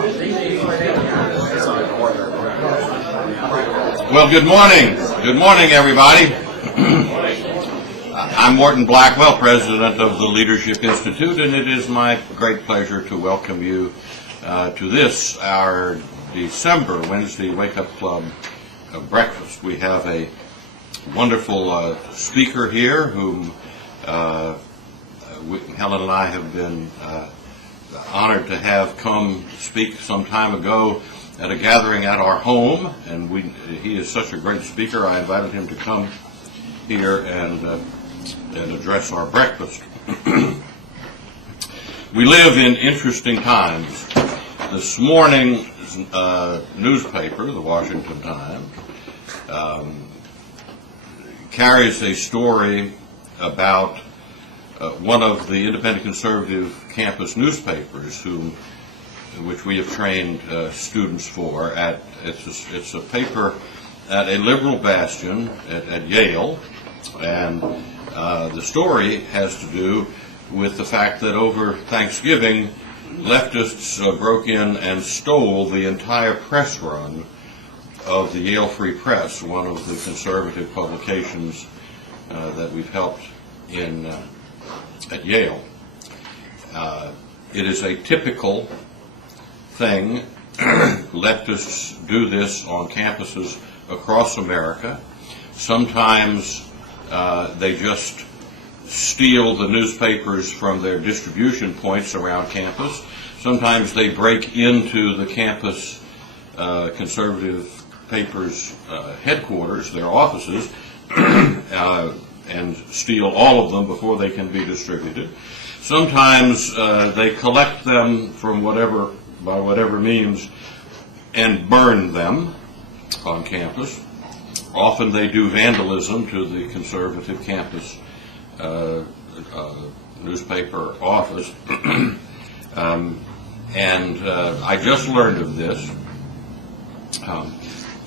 Well, good morning. Good morning, everybody. I'm Morton Blackwell, president of the Leadership Institute, and it is my great pleasure to welcome you to this, our December Wednesday Wake Up Club breakfast. We have a wonderful speaker here whom Helen and I have been honored to have come speak some time ago at a gathering at our home, and he is such a great speaker. I invited him to come here and address our breakfast. We live in interesting times. This morning's newspaper, the Washington Times, carries a story about one of the independent conservative campus newspapers which we have trained students for. It's a paper at a liberal bastion at Yale, and the story has to do with the fact that over Thanksgiving, leftists broke in and stole the entire press run of the Yale Free Press, one of the conservative publications that we've helped at Yale. It is a typical thing. Leftists do this on campuses across America. Sometimes they just steal the newspapers from their distribution points around campus. Sometimes they break into the campus conservative papers' headquarters, their offices, and steal all of them before they can be distributed. Sometimes they collect them from by whatever means and burn them on campus. Often they do vandalism to the conservative campus newspaper office. And I just learned of this.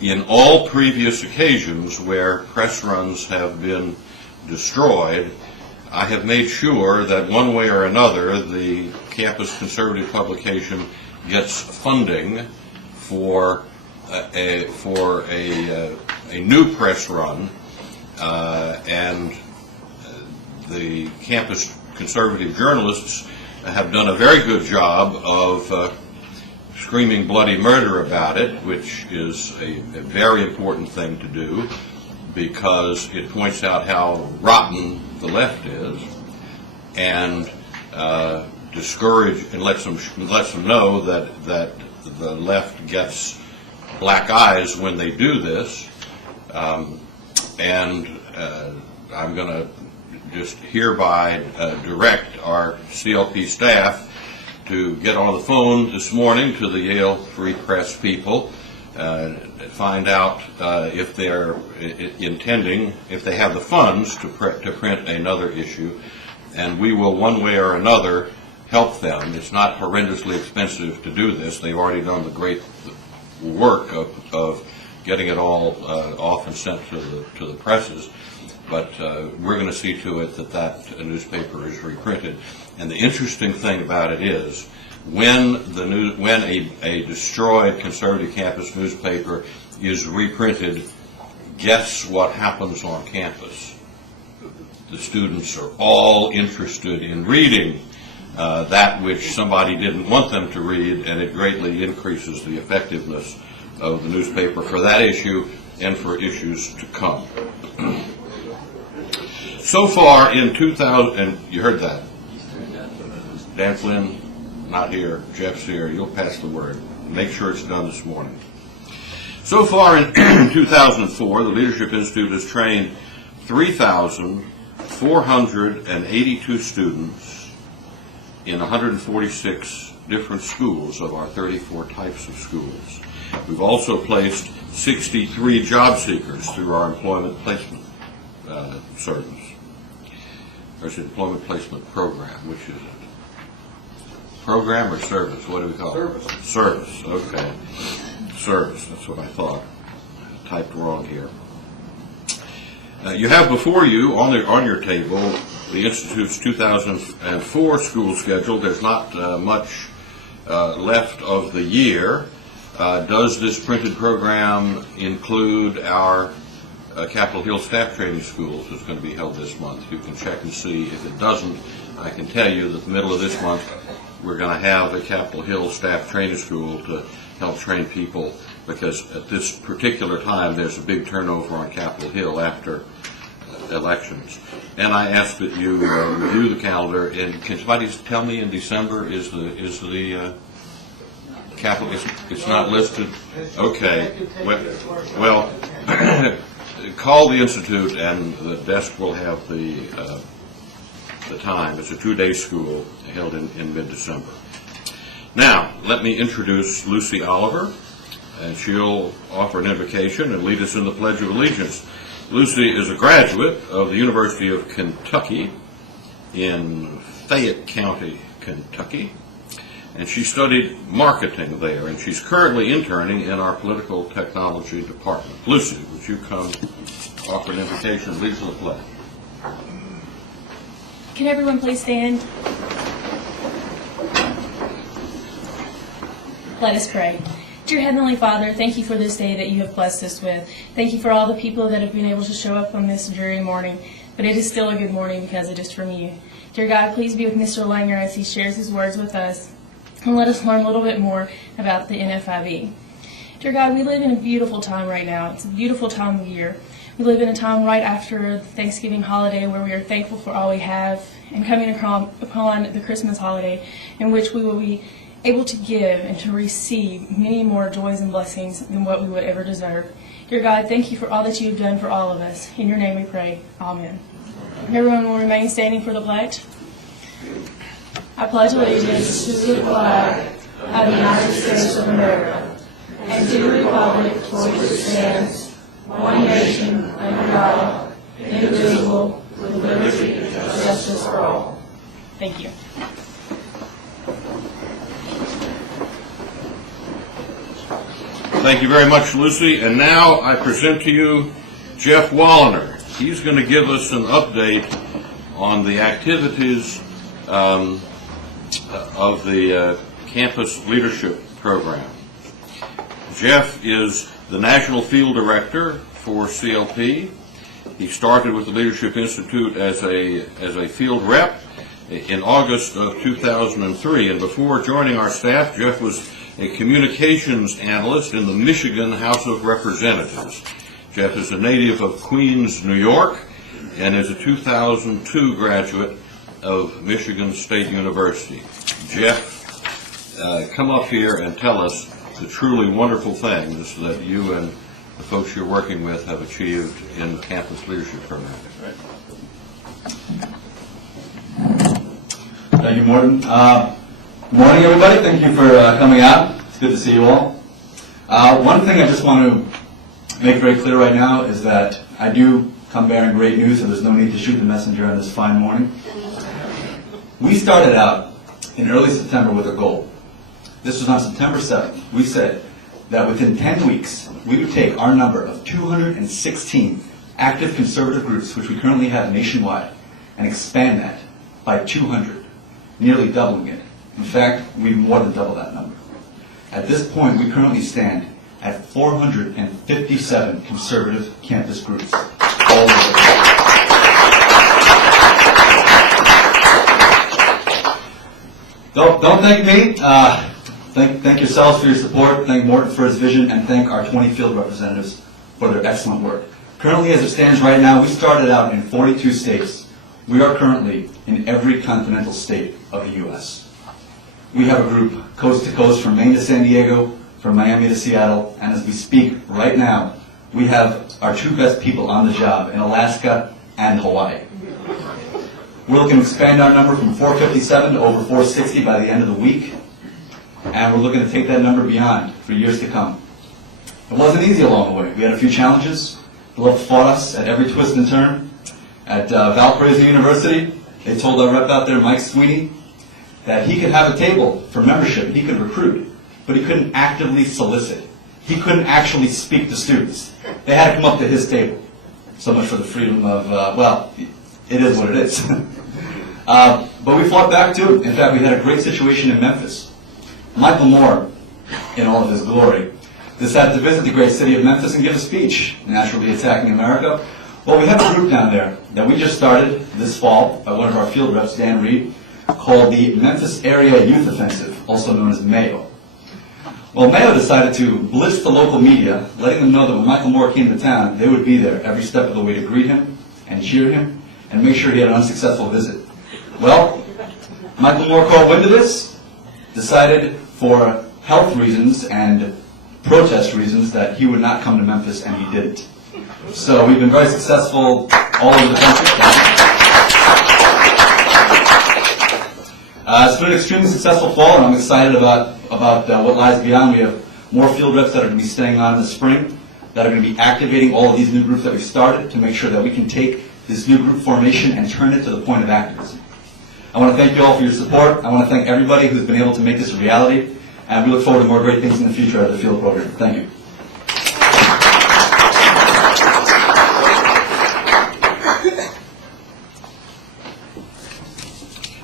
In all previous occasions where press runs have been destroyed, I have made sure that one way or another the campus conservative publication gets funding for a new press run, and the campus conservative journalists have done a very good job of screaming bloody murder about it, which is a very important thing to do because it points out how rotten the left is, and discourage and lets them know that the left gets black eyes when they do this. And I'm going to just hereby direct our CLP staff to get on the phone this morning to the Yale Free Press people, find out if they're intending, if they have the funds to print another issue, and we will one way or another help them. It's not horrendously expensive to do this. They've already done the great work of getting it all off and sent to the presses, but we're going to see to it that newspaper is reprinted. And the interesting thing about it is, when a destroyed conservative campus newspaper is reprinted, guess what happens on campus? The students are all interested in reading that which somebody didn't want them to read, and it greatly increases the effectiveness of the newspaper for that issue and for issues to come. So far in 2000, and you heard that. Dan Flynn, not here. Jeff's here. You'll pass the word. Make sure it's done this morning. So far in 2004, the Leadership Institute has trained 3,482 students in 146 different schools of our 34 types of schools. We've also placed 63 job seekers through our employment placement service. There's an employment placement program. Which is it? Program or service? What do we call it? Service. Okay. Service. That's what I thought. I typed wrong here. You have before you on your table the Institute's 2004 school schedule. There's not much left of the year. Does this printed program include our Capitol Hill Staff Training Schools that's going to be held this month? You can check and see. If it doesn't, I can tell you that the middle of this month we're going to have the Capitol Hill Staff Training School to help train people, because at this particular time there's a big turnover on Capitol Hill after elections. And I ask that you review the calendar. And can somebody tell me, in December is the Capitol? It's not listed. Okay. Well, call the Institute, and the desk will have the time. It's a 2-day school held in mid-December. Now, let me introduce Lucy Oliver, and she'll offer an invocation and lead us in the Pledge of Allegiance. Lucy is a graduate of the University of Kentucky in Fayette County, Kentucky, and she studied marketing there, and she's currently interning in our political technology department. Lucy, would you come offer an invocation and lead us in the pledge? Can everyone please stand? Let us pray. Dear Heavenly Father, thank you for this day that you have blessed us with. Thank you for all the people that have been able to show up on this dreary morning, but it is still a good morning because it is from you. Dear God, please be with Mr. Langer as he shares his words with us, and let us learn a little bit more about the NFIB. Dear God, we live in a beautiful time right now. It's a beautiful time of year. We live in a time right after the Thanksgiving holiday where we are thankful for all we have, and coming upon the Christmas holiday in which we will be able to give and to receive many more joys and blessings than what we would ever deserve. Dear God, thank you for all that you have done for all of us. In your name we pray. Amen. Everyone will remain standing for the pledge. I pledge allegiance to the flag of the United States of America and to the republic for which it stands, one nation, under God, indivisible, with liberty and justice for all. Thank you. Thank you very much, Lucy. And now I present to you Jeff Walliner. He's going to give us an update on the activities of the Campus Leadership Program. Jeff is the National Field Director for CLP. He started with the Leadership Institute as a field rep in August of 2003, and before joining our staff, Jeff was a communications analyst in the Michigan House of Representatives. Jeff is a native of Queens, New York, and is a 2002 graduate of Michigan State University. Jeff, come up here and tell us the truly wonderful things that you and the folks you're working with have achieved in the Campus Leadership Program. Thank you, Morton. Good morning, everybody. Thank you for coming out. It's good to see you all. One thing I just want to make very clear right now is that I do come bearing great news, so there's no need to shoot the messenger on this fine morning. We started out in early September with a goal. This was on September 7th. We said that within 10 weeks, we would take our number of 216 active conservative groups, which we currently have nationwide, and expand that by 200, nearly doubling it. In fact, we more than double that number. At this point, we currently stand at 457 conservative campus groups all over the country. Don't thank me. Thank yourselves for your support. Thank Morton for his vision, and thank our 20 field representatives for their excellent work. Currently, as it stands right now, we started out in 42 states. We are currently in every continental state of the U.S. We have a group coast to coast from Maine to San Diego, from Miami to Seattle, and as we speak right now, we have our two best people on the job in Alaska and Hawaii. We're looking to expand our number from 457 to over 460 by the end of the week, and we're looking to take that number beyond for years to come. It wasn't easy along the way. We had a few challenges. The Lord fought us at every twist and turn. At Valparaiso University, they told our rep out there, Mike Sweeney, that he could have a table for membership, he could recruit, but he couldn't actively solicit. He couldn't actually speak to students. They had to come up to his table. So much for the freedom of, well, it is what it is. But we fought back too. In fact, we had a great situation in Memphis. Michael Moore, in all of his glory, decided to visit the great city of Memphis and give a speech, naturally attacking America. Well, we have a group down there that we just started this fall by one of our field reps, Dan Reed, called the Memphis Area Youth Offensive, also known as MAYO. Well, Mayo decided to blitz the local media, letting them know that when Michael Moore came to town, they would be there every step of the way to greet him and cheer him and make sure he had an unsuccessful visit. Well, Michael Moore caught wind of this, decided for health reasons and protest reasons that he would not come to Memphis, and he didn't. So we've been very successful all over the country. It's been an extremely successful fall, and I'm excited about what lies beyond. We have more field reps that are going to be staying on in the spring, that are going to be activating all of these new groups that we've started to make sure that we can take this new group formation and turn it to the point of activism. I want to thank you all for your support. I want to thank everybody who's been able to make this a reality, and we look forward to more great things in the future out of the field program. Thank you.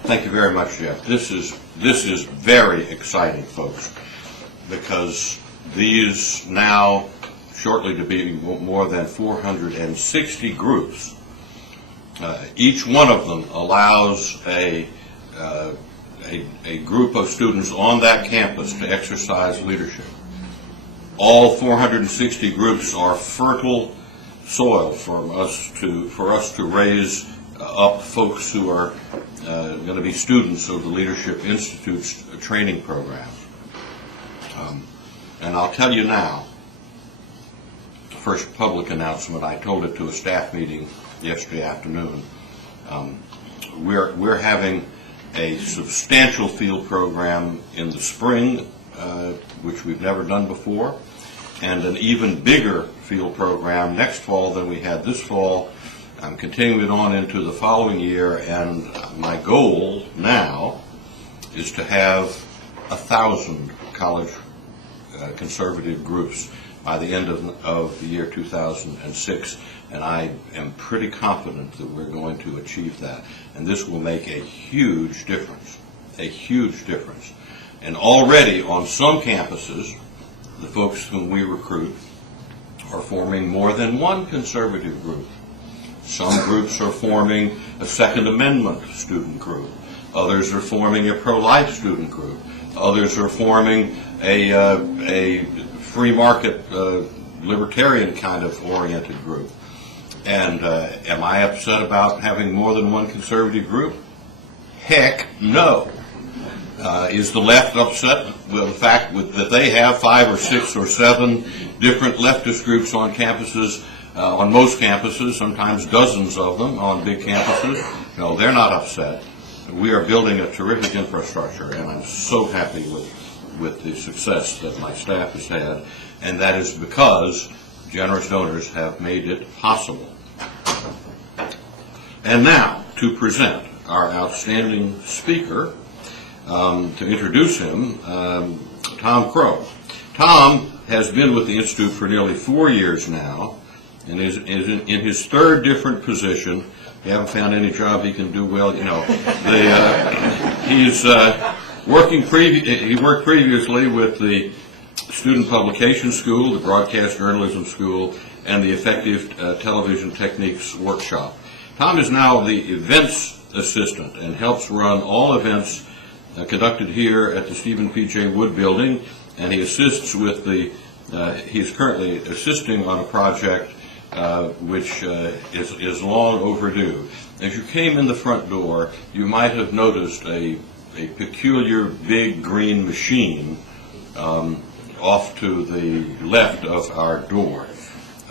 Thank you very much, Jeff. This is very exciting, folks, because these now shortly to be more than 460 groups. Each one of them allows a group of students on that campus to exercise leadership. All 460 groups are fertile soil for us to raise up folks who are going to be students of the Leadership Institute's training program. And I'll tell you now, the first public announcement, I told it to a staff meeting yesterday afternoon. We're having a substantial field program in the spring, which we've never done before, and an even bigger field program next fall than we had this fall. I'm continuing it on into the following year, and my goal now is to have 1,000 college conservative groups by the end of the year 2006, and I am pretty confident that we're going to achieve that. And this will make a huge difference, a huge difference. And already on some campuses, the folks whom we recruit are forming more than one conservative group. Some groups are forming a Second Amendment student group. Others are forming a pro-life student group. Others are forming a free market libertarian kind of oriented group. And am I upset about having more than one conservative group? Heck no. Is the left upset with the fact that they have 5 or 6 or 7 different leftist groups on campuses? On most campuses, sometimes dozens of them on big campuses. No, they're not upset. We are building a terrific infrastructure, and I'm so happy with the success that my staff has had, and that is because generous donors have made it possible. And now, to present our outstanding speaker, to introduce him, Tom Crow. Tom has been with the Institute for nearly 4 years now, and is in his 3rd different position. You haven't found any job he can do well, you know. He's he worked previously with the Student Publication School, the Broadcast Journalism School, and the Effective Television Techniques Workshop. Tom is now the events assistant and helps run all events conducted here at the Stephen P.J. Wood Building, and he assists with he's currently assisting on a project which is long overdue. As you came in the front door, you might have noticed a peculiar big green machine off to the left of our door.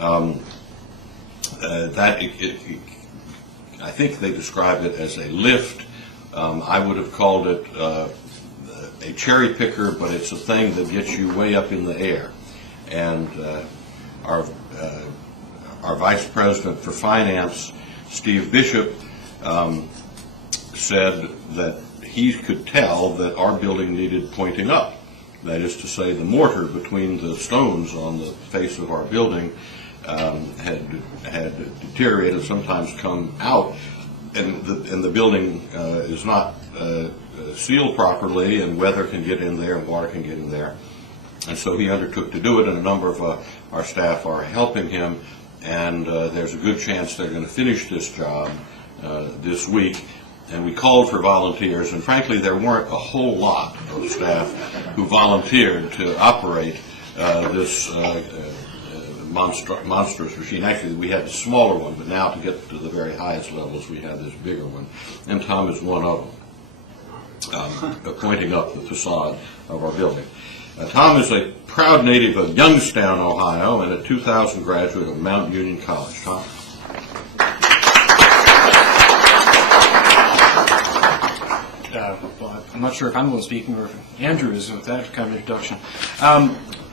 I think they describe it as a lift. I would have called it a cherry picker, but it's a thing that gets you way up in the air. And our Vice President for Finance, Steve Bishop, said that he could tell that our building needed pointing up. That is to say, the mortar between the stones on the face of our building had deteriorated, sometimes come out, and the building is not sealed properly, and weather can get in there and water can get in there. And so he undertook to do it, and a number of our staff are helping him, and there's a good chance they're going to finish this job this week. And we called for volunteers, and frankly there weren't a whole lot of staff who volunteered to operate this monstrous machine. Actually, we had the smaller one, but now to get to the very highest levels, we have this bigger one. And Tom is one of them, pointing up the facade of our building. Tom is a proud native of Youngstown, Ohio, and a 2000 graduate of Mount Union College. Tom? Well, I'm not sure if I'm the one speaking or if Andrew is with that kind of introduction.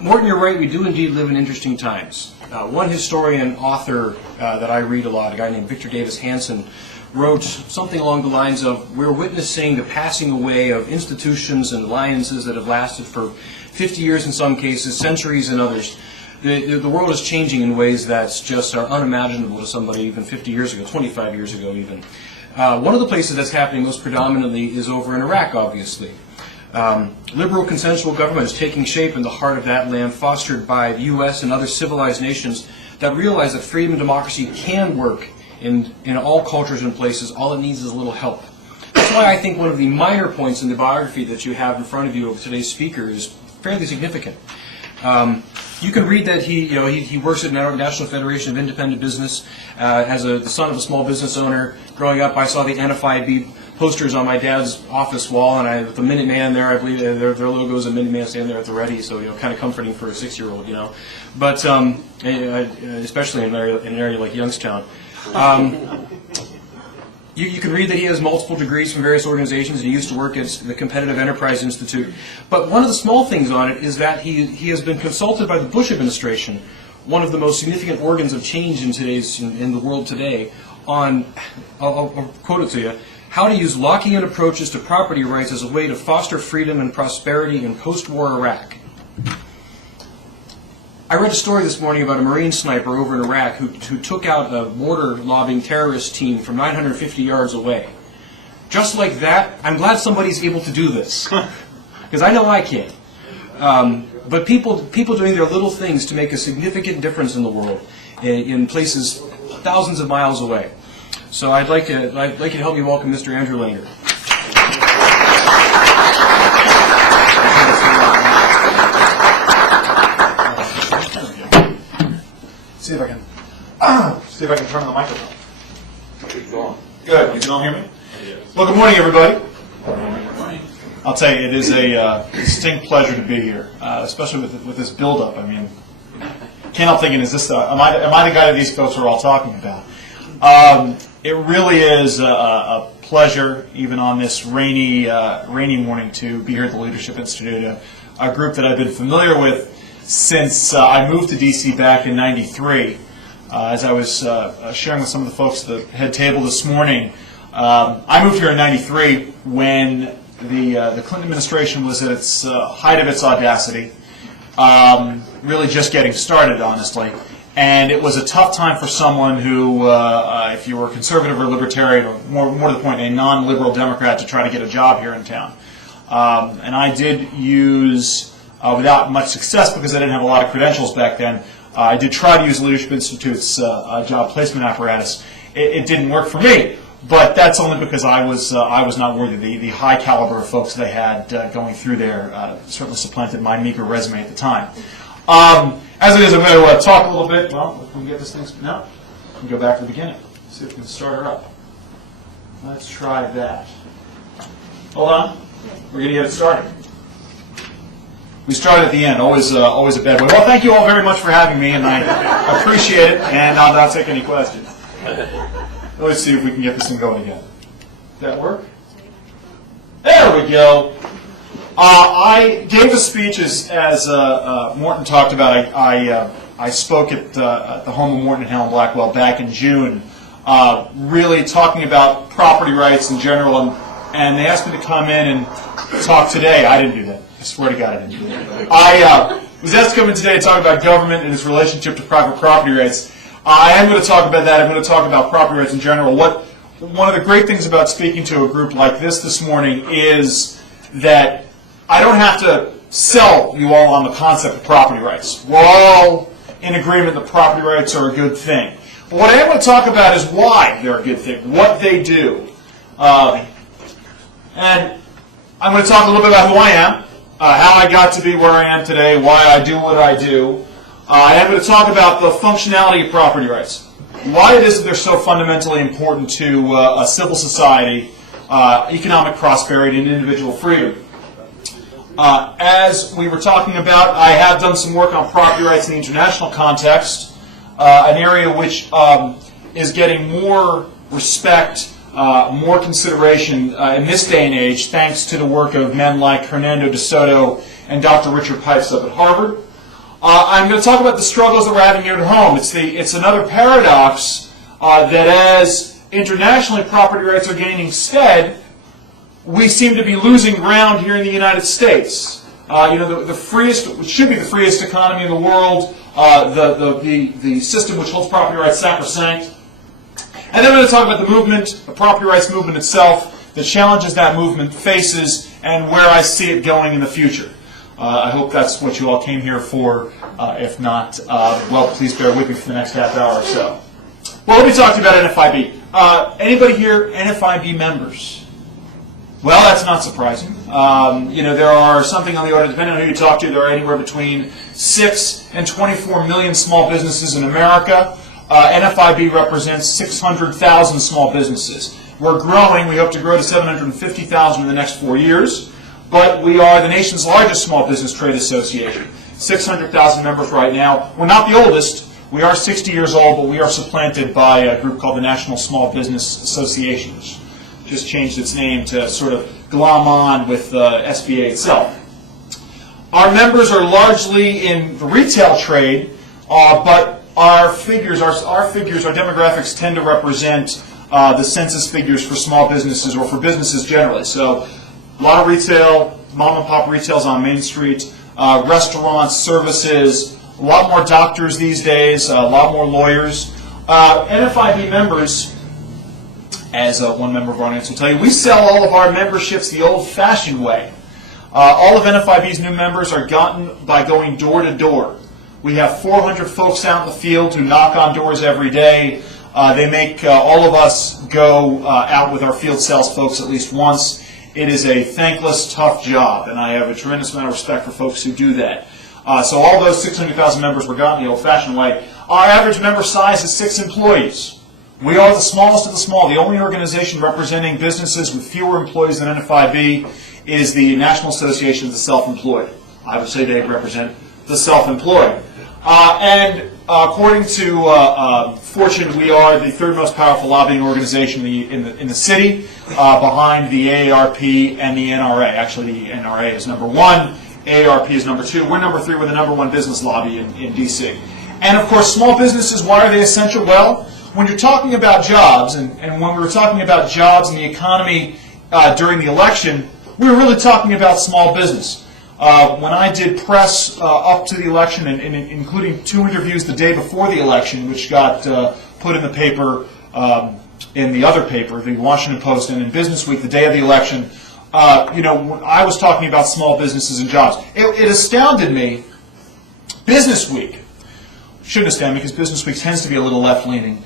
Morton, you're right, we do indeed live in interesting times. One historian, author that I read a lot, a guy named Victor Davis Hanson, wrote something along the lines of, we're witnessing the passing away of institutions and alliances that have lasted for 50 years in some cases, centuries in others. The world is changing in ways that just are unimaginable to somebody even 50 years ago, 25 years ago even. One of the places that's happening most predominantly is over in Iraq, obviously. Liberal consensual government is taking shape in the heart of that land, fostered by the U.S. and other civilized nations that realize that freedom and democracy can work in all cultures and places. All it needs is a little help. That's why I think one of the minor points in the biography that you have in front of you of today's speaker is fairly significant. You can read that he works at the National Federation of Independent Business as the son of a small business owner. Growing up, I saw the ANTIFA posters on my dad's office wall, and with the Minuteman there, I believe their logo is a Minuteman standing there at the ready, so kind of comforting for a 6-year-old, But especially in an area like Youngstown. You can read that he has multiple degrees from various organizations, and he used to work at the Competitive Enterprise Institute. But one of the small things on it is that he has been consulted by the Bush administration, one of the most significant organs of change in the world today, on, I'll quote it to you, how to use Lockean approaches to property rights as a way to foster freedom and prosperity in post-war Iraq. I read a story this morning about a Marine sniper over in Iraq who took out a mortar-lobbing terrorist team from 950 yards away. Just like that, I'm glad somebody's able to do this, because I know I can't. But people doing their little things to make a significant difference in the world, in places thousands of miles away. So I'd like you to help me welcome Mr. Andrew Langer. See if I can turn on the microphone. Good. You can all hear me? Well, good morning, everybody. I'll tell you, it is a distinct pleasure to be here, especially with this build-up. I mean, can't help thinking, is this am I the guy that these folks are all talking about? It really is a pleasure, even on this rainy morning, to be here at the Leadership Institute, a group that I've been familiar with since I moved to D.C. back in '93. As I was sharing with some of the folks at the head table this morning, I moved here in '93 when the Clinton administration was at its height of its audacity, really just getting started, honestly. And it was a tough time for someone who, if you were conservative or libertarian, or more to the point, a non-liberal Democrat, to try to get a job here in town. And I did use, without much success because I didn't have a lot of credentials back then, I did try to use the Leadership Institute's job placement apparatus. It didn't work for me, but that's only because I was not worthy. The high caliber of folks they had going through there certainly supplanted my meager resume at the time. As it is, I'm going to talk a little bit. Well, if we can get this thing, no, we can go back to the beginning. See if we can start her up. Let's try that. Hold on. We're going to get it started. We start at the end. Always a bad way. Well, thank you all very much for having me, and I appreciate it. And I'll not take any questions. Let's see if we can get this thing going again. Did that work? There we go. I gave a speech, as Morton talked about. I spoke at the home of Morton and Helen Blackwell back in June, really talking about property rights in general, and they asked me to come in and talk today. I didn't do that. I swear to God I didn't do that. I was asked to come in today to talk about government and its relationship to private property rights. I am going to talk about that. I'm going to talk about property rights in general. What one of the great things about speaking to a group like this morning is that I don't have to sell you all on the concept of property rights. We're all in agreement that property rights are a good thing. But what I am going to talk about is why they're a good thing, what they do. And I'm going to talk a little bit about who I am, how I got to be where I am today, why I do what I do. I am going to talk about the functionality of property rights, why it is that they're so fundamentally important to a civil society, economic prosperity, and individual freedom. As we were talking about, I have done some work on property rights in the international context, an area which is getting more respect, more consideration in this day and age, thanks to the work of men like Hernando de Soto and Dr. Richard Pipes up at Harvard. I'm going to talk about the struggles that we're having here at home. It's another paradox that as internationally property rights are gaining stead, we seem to be losing ground here in the United States. The freest, which should be the freest economy in the world, the system which holds property rights sacrosanct. And then I'm going to talk about the movement, the property rights movement itself, the challenges that movement faces, and where I see it going in the future. I hope that's what you all came here for. If not, well, please bear with me for the next half hour or so. Well, let me talk to you about NFIB. Anybody here NFIB members? Well, that's not surprising. There are something on the order, depending on who you talk to, there are anywhere between 6 and 24 million small businesses in America. NFIB represents 600,000 small businesses. We're growing. We hope to grow to 750,000 in the next 4 years. But we are the nation's largest small business trade association. 600,000 members right now. We're not the oldest. We are 60 years old, but we are supplanted by a group called the National Small Business Association, which just changed its name to sort of glom on with SBA itself. Our members are largely in the retail trade, but our demographics tend to represent the census figures for small businesses or for businesses generally. So a lot of retail, mom and pop retails on Main Street, restaurants, services, a lot more doctors these days, a lot more lawyers. NFIB members, as one member of our audience will tell you, we sell all of our memberships the old-fashioned way. All of NFIB's new members are gotten by going door to door. We have 400 folks out in the field who knock on doors every day. They make all of us go out with our field sales folks at least once. It is a thankless, tough job, and I have a tremendous amount of respect for folks who do that. So all those 600,000 members were gotten the old-fashioned way. Our average member size is 6 employees. We are the smallest of the small. The only organization representing businesses with fewer employees than NFIB is the National Association of the Self-Employed. I would say they represent the self-employed. And according to Fortune, we are the third most powerful lobbying organization in the city, behind the AARP and the NRA. Actually, the NRA is number 1, AARP is number 2. We're number 3. We're the number 1 business lobby in D.C. And of course, small businesses, why are they essential? Well, when you're talking about jobs, and when we were talking about jobs in the economy during the election, we were really talking about small business. When I did press up to the election, and including 2 interviews the day before the election, which got put in the paper, in the other paper, the Washington Post, and in Business Week the day of the election, I was talking about small businesses and jobs. It astounded me. Business Week shouldn't astound me because Business Week tends to be a little left-leaning.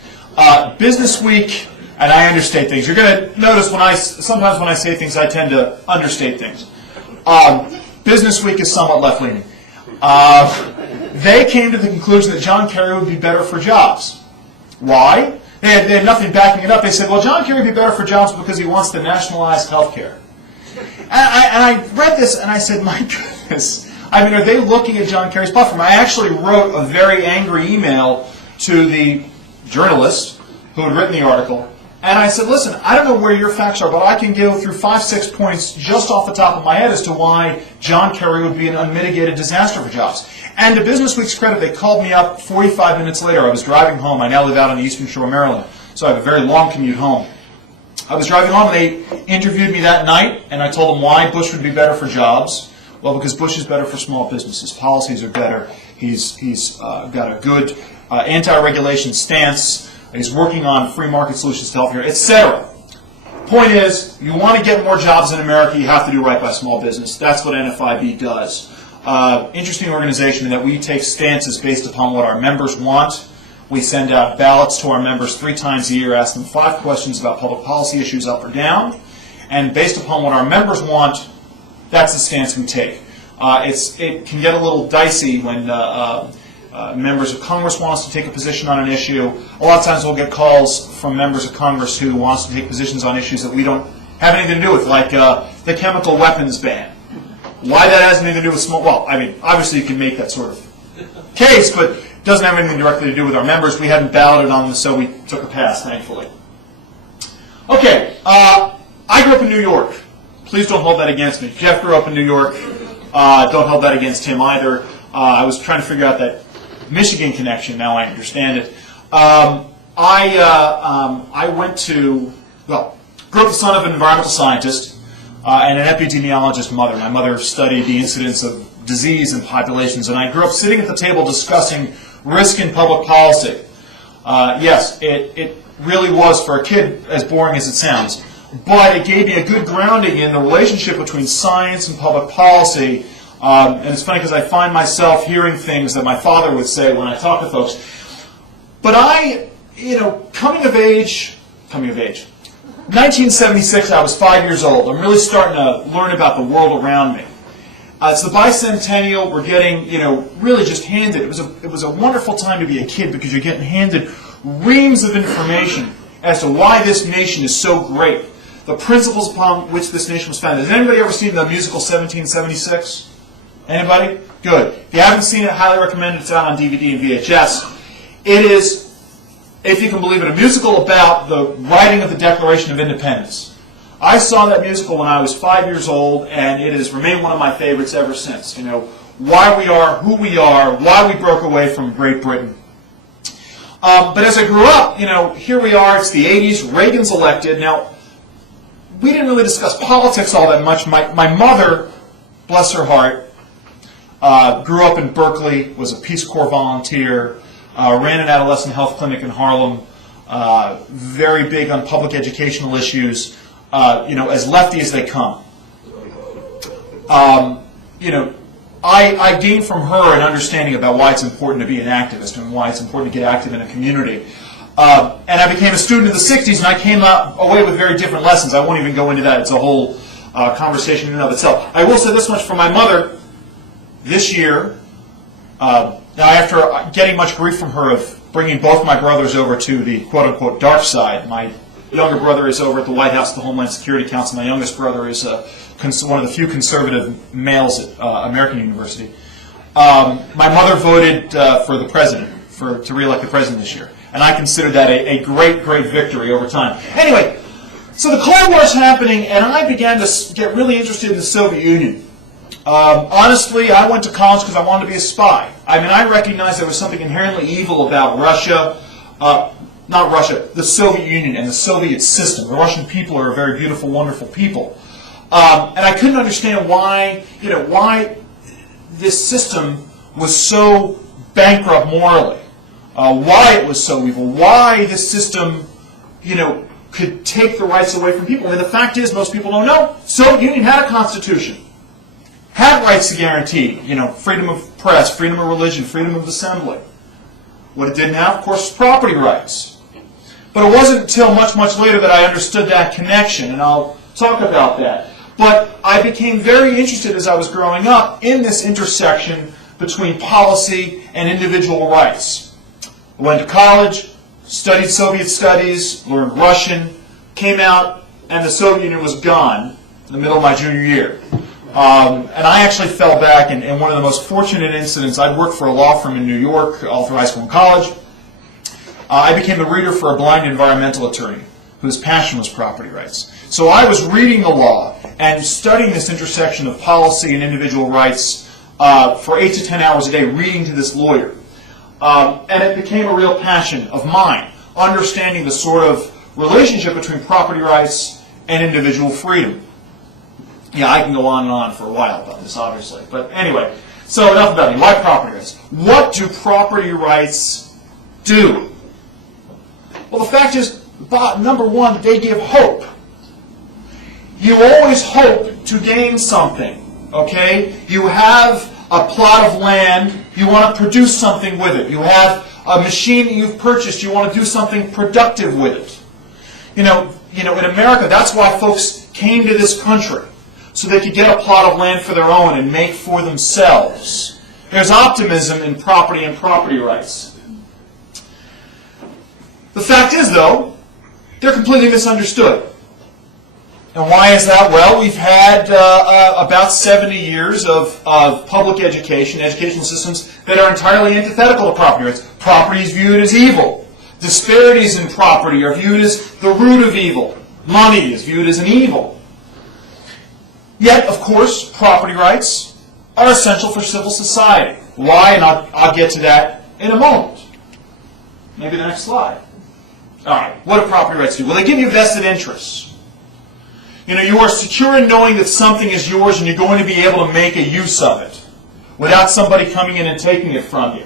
Business Week, and I understate things. You're going to notice sometimes when I say things, I tend to understate things. Business Week is somewhat left-leaning. They came to the conclusion that John Kerry would be better for jobs. Why? They had nothing backing it up. They said, well, John Kerry would be better for jobs because he wants to nationalize health care. And I read this and I said, my goodness. I mean, are they looking at John Kerry's platform? I actually wrote a very angry email to the journalist who had written the article. And I said, listen, I don't know where your facts are, but I can go through 5-6 points just off the top of my head as to why John Kerry would be an unmitigated disaster for jobs. And to Business Week's credit, they called me up 45 minutes later. I was driving home. I now live out on the Eastern Shore of Maryland, so I have a very long commute home. I was driving home, and they interviewed me that night, and I told them why Bush would be better for jobs. Well, because Bush is better for small businesses. Policies are better. He's got a good anti-regulation stance. He's working on free market solutions to healthcare, etc. Point is, you want to get more jobs in America, you have to do right by small business. That's what NFIB does. Interesting organization in that we take stances based upon what our members want. We send out ballots to our members 3 times a year, ask them 5 questions about public policy issues up or down. And based upon what our members want, that's the stance we take. It can get a little dicey when members of Congress want us to take a position on an issue. A lot of times we'll get calls from members of Congress who want us to take positions on issues that we don't have anything to do with, like the chemical weapons ban. Why that has anything to do with small, well, I mean, obviously you can make that sort of case, but it doesn't have anything directly to do with our members. We hadn't balloted on this, so we took a pass, thankfully. Okay, I grew up in New York. Please don't hold that against me. Jeff grew up in New York. Don't hold that against him either. I was trying to figure out that Michigan connection. Now I understand it. I went to, well, grew up the son of an environmental scientist and an epidemiologist mother. My mother studied the incidence of disease in populations, and I grew up sitting at the table discussing risk in public policy. Yes, it really was, for a kid, as boring as it sounds, but it gave me a good grounding in the relationship between science and public policy. And it's funny because I find myself hearing things that my father would say when I talk to folks. But coming of age, 1976, I was 5 years old. I'm really starting to learn about the world around me. It's the bicentennial. We're getting, really just handed. It was a wonderful time to be a kid because you're getting handed reams of information as to why this nation is so great, the principles upon which this nation was founded. Has anybody ever seen the musical 1776? Anybody? Good. If you haven't seen it, highly recommend it. It's out on DVD and VHS. It is, if you can believe it, a musical about the writing of the Declaration of Independence. I saw that musical when I was 5 years old, and it has remained one of my favorites ever since. Why we are, who we are, why we broke away from Great Britain. But as I grew up, here we are, it's the 80s, Reagan's elected. Now, we didn't really discuss politics all that much. My mother, bless her heart, grew up in Berkeley, was a Peace Corps volunteer, ran an adolescent health clinic in Harlem, very big on public educational issues, as lefty as they come. I gained from her an understanding about why it's important to be an activist and why it's important to get active in a community. And I became a student in the 60s, and I came away with very different lessons. I won't even go into that. It's a whole conversation in and of itself. I will say this much for my mother. This year, now after getting much grief from her of bringing both my brothers over to the quote-unquote dark side, my younger brother is over at the White House, the Homeland Security Council. My youngest brother is one of the few conservative males at American University. My mother voted for the president, to re-elect the president this year. And I consider that a great, great victory over time. Anyway, so the Cold War is happening, and I began to get really interested in the Soviet Union. Honestly, I went to college because I wanted to be a spy. I mean, I recognized there was something inherently evil about Russia, not Russia, the Soviet Union and the Soviet system. The Russian people are a very beautiful, wonderful people. And I couldn't understand why this system was so bankrupt morally, why it was so evil, why this system, could take the rights away from people. I mean, the fact is, most people don't know. Soviet Union had a constitution, had rights to guarantee, freedom of press, freedom of religion, freedom of assembly. What it didn't have, of course, was property rights. But it wasn't until much, much later that I understood that connection, and I'll talk about that. But I became very interested as I was growing up in this intersection between policy and individual rights. I went to college, studied Soviet studies, learned Russian, came out, and the Soviet Union was gone in the middle of my junior year. And I actually fell back in one of the most fortunate incidents. I'd worked for a law firm in New York all through high school and college. I became a reader for a blind environmental attorney whose passion was property rights. So I was reading the law and studying this intersection of policy and individual rights for 8 to 10 hours a day, reading to this lawyer. And it became a real passion of mine, understanding the sort of relationship between property rights and individual freedom. Yeah, I can go on and on for a while about this, obviously. But anyway, so enough about me. Why property rights? What do property rights do? Well, the fact is, number one, they give hope. You always hope to gain something, okay? You have a plot of land, you want to produce something with it. You have a machine that you've purchased, you want to do something productive with it. In America, that's why folks came to this country, so they could get a plot of land for their own and make for themselves. There's optimism in property and property rights. The fact is, though, they're completely misunderstood. And why is that? Well, we've had about 70 years of public educational systems that are entirely antithetical to property rights. Property is viewed as evil. Disparities in property are viewed as the root of evil. Money is viewed as an evil. Yet, of course, property rights are essential for civil society. Why? And I'll get to that in a moment. Maybe the next slide. All right, what do property rights do? Well, they give you vested interests. You are secure in knowing that something is yours and you're going to be able to make a use of it without somebody coming in and taking it from you.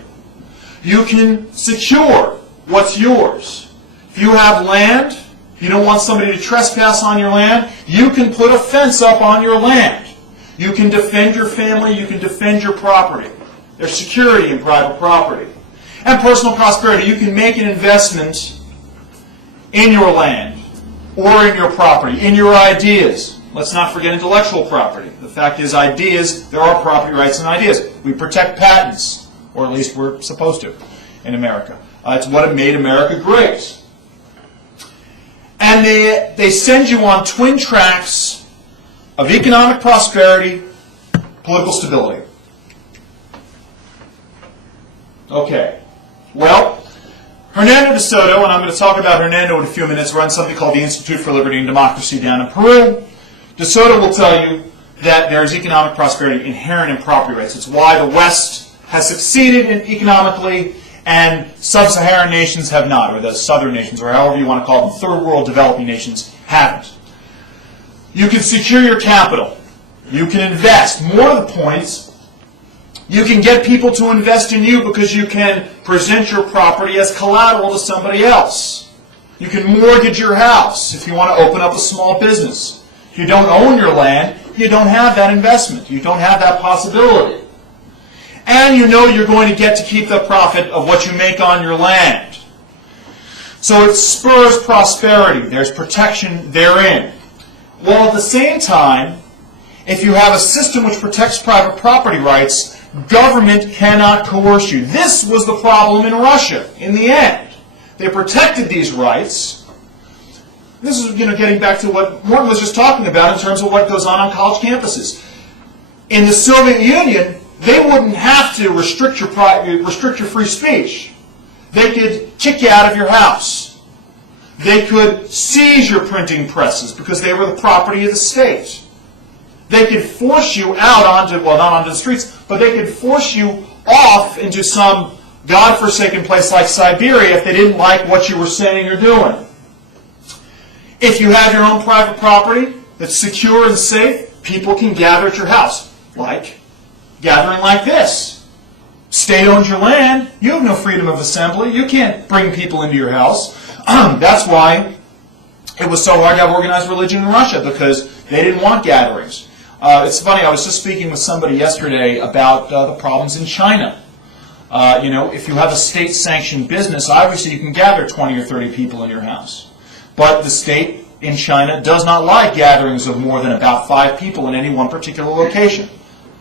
You can secure what's yours. If you have land, you don't want somebody to trespass on your land, you can put a fence up on your land. You can defend your family, you can defend your property. There's security in private property. And personal prosperity, you can make an investment in your land or in your property, in your ideas. Let's not forget intellectual property. The fact is, ideas, there are property rights in ideas. We protect patents, or at least we're supposed to in America. It's what made America great. And they send you on twin tracks of economic prosperity, political stability. Okay. Well, Hernando de Soto, and I'm going to talk about Hernando in a few minutes, runs something called the Institute for Liberty and Democracy down in Peru. De Soto will tell you that there's economic prosperity inherent in property rights. It's why the West has succeeded economically and sub-Saharan nations have not, or the southern nations, or however you want to call them, third world developing nations haven't. You can secure your capital. You can invest. More to the point, you can get people to invest in you because you can present your property as collateral to somebody else. You can mortgage your house if you want to open up a small business. If you don't own your land, you don't have that investment. You don't have that possibility. And you know you're going to get to keep the profit of what you make on your land. So it spurs prosperity. There's protection therein. While at the same time, if you have a system which protects private property rights, government cannot coerce you. This was the problem in Russia in the end. They protected these rights. This is getting back to what Morton was just talking about in terms of what goes on college campuses. In the Soviet Union, they wouldn't have to restrict your free speech. They could kick you out of your house. They could seize your printing presses because they were the property of the state. They could force you out onto, well, not onto the streets, but they could force you off into some godforsaken place like Siberia if they didn't like what you were saying or doing. If you have your own private property that's secure and safe, people can gather at your house, like gathering like this. State owns your land. You have no freedom of assembly. You can't bring people into your house. That's why it was so hard to have organized religion in Russia, because they didn't want gatherings. It's funny, I was just speaking with somebody yesterday about the problems in China. If you have a state-sanctioned business, obviously you can gather 20 or 30 people in your house. But the state in China does not like gatherings of more than about 5 people in any one particular location.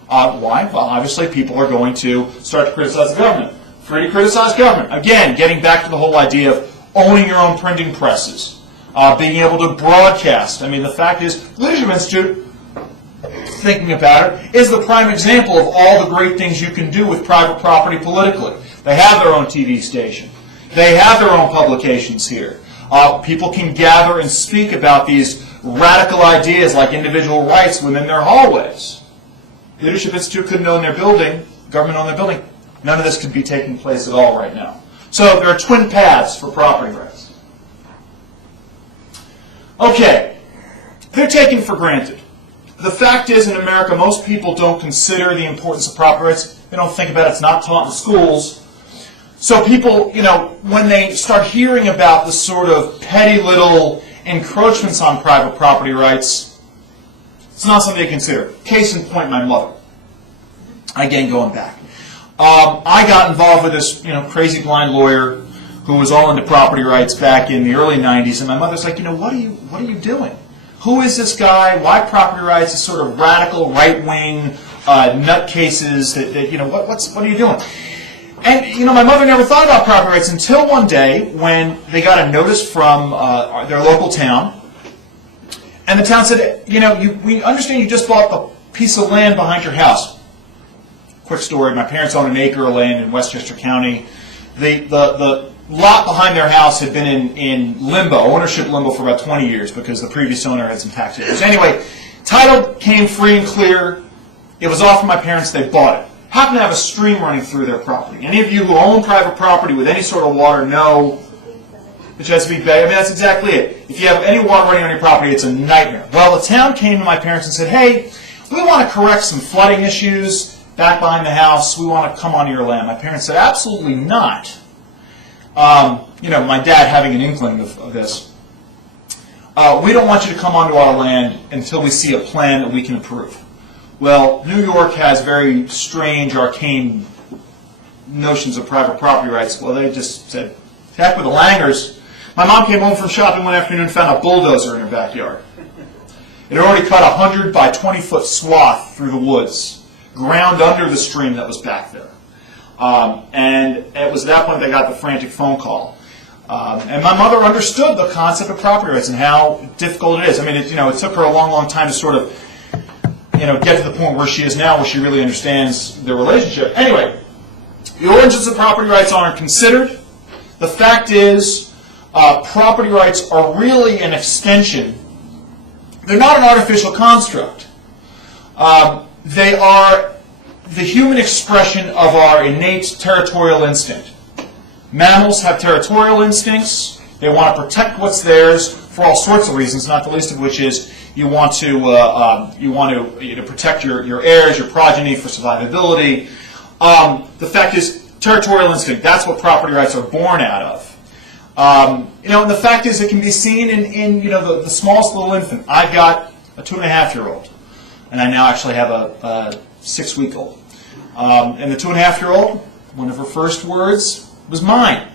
Why? Well, obviously people are going to start to criticize the government. Free to criticize government. Again, getting back to the whole idea of owning your own printing presses, being able to broadcast. I mean, the fact is, the Leadership Institute, thinking about it, is the prime example of all the great things you can do with private property politically. They have their own TV station. They have their own publications here. People can gather and speak about these radical ideas like individual rights within their hallways. The Leadership Institute couldn't own their building, government owned their building. None of this could be taking place at all right now. So there are twin paths for property rights. Okay, they're taken for granted. The fact is, in America, most people don't consider the importance of property rights. They don't think about it. It's not taught in schools. So people, when they start hearing about the sort of petty little encroachments on private property rights, it's not something to consider. Case in point, my mother. Again, going back. I got involved with this, crazy blind lawyer who was all into property rights back in the early 90s, and my mother's like, what are you doing? Who is this guy? Why property rights? This sort of radical, right-wing nutcases what are you doing? And, my mother never thought about property rights until one day when they got a notice from their local town, and the town said, we understand you just bought the piece of land behind your house. Quick story, my parents owned an acre of land in Westchester County. The lot behind their house had been in limbo, ownership limbo, for about 20 years because the previous owner had some tax issues. Anyway, title came free and clear. It was off from my parents. They bought it. Happened to have a stream running through their property. Any of you who own private property with any sort of water know the Chesapeake Bay. That's exactly it. If you have any water running on your property, it's a nightmare. Well, the town came to my parents and said, hey, we want to correct some flooding issues back behind the house. We want to come onto your land. My parents said, absolutely not. My dad having an inkling of this. We don't want you to come onto our land until we see a plan that we can approve. Well, New York has very strange, arcane notions of private property rights. Well, they just said, heck with the Langers. My mom came home from shopping one afternoon and found a bulldozer in her backyard. It had already cut a 100 by 20-foot swath through the woods, ground under the stream that was back there. And it was at that point they got the frantic phone call. And my mother understood the concept of property rights and how difficult it is. It took her a long, long time to sort of, get to the point where she is now, where she really understands the relationship. Anyway, the origins of property rights aren't considered. The fact is, property rights are really an extension. They're not an artificial construct. They are the human expression of our innate territorial instinct. Mammals have territorial instincts. They want to protect what's theirs for all sorts of reasons, not the least of which is you want to protect your heirs, your progeny for survivability. The fact is, territorial instinct, that's what property rights are born out of. And the fact is, it can be seen in the smallest little infant. I've got a 2.5-year-old, and I now actually have a 6-week-old. And the 2.5-year-old, one of her first words was mine.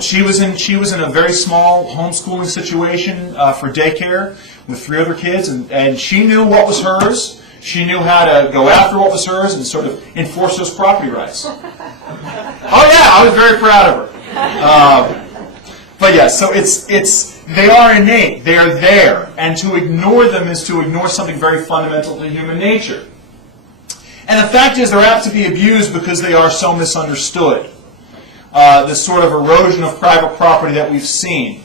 She was in a very small homeschooling situation for daycare with 3 other kids, and she knew what was hers. She knew how to go after what was hers and sort of enforce those property rights. Oh yeah, I was very proud of her. But yeah, so they are innate. They are there, and to ignore them is to ignore something very fundamental to human nature. And the fact is, they're apt to be abused because they are so misunderstood. This sort of erosion of private property that we've seen.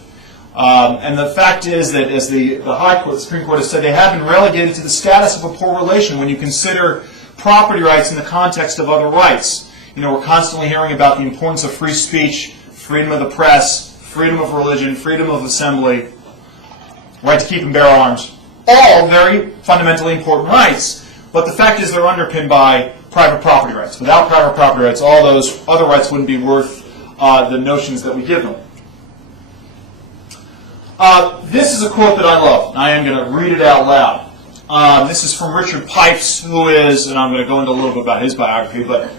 And the fact is that, as the High Court, the Supreme Court has said, they have been relegated to the status of a poor relation when you consider property rights in the context of other rights. We're constantly hearing about the importance of free speech, freedom of the press, freedom of religion, freedom of assembly, right to keep and bear arms. All very fundamentally important rights. But the fact is, they're underpinned by private property rights. Without private property rights, all those other rights wouldn't be worth the notions that we give them. This is a quote that I love. I am going to read it out loud. This is from Richard Pipes, who is, and I'm going to go into a little bit about his biography, but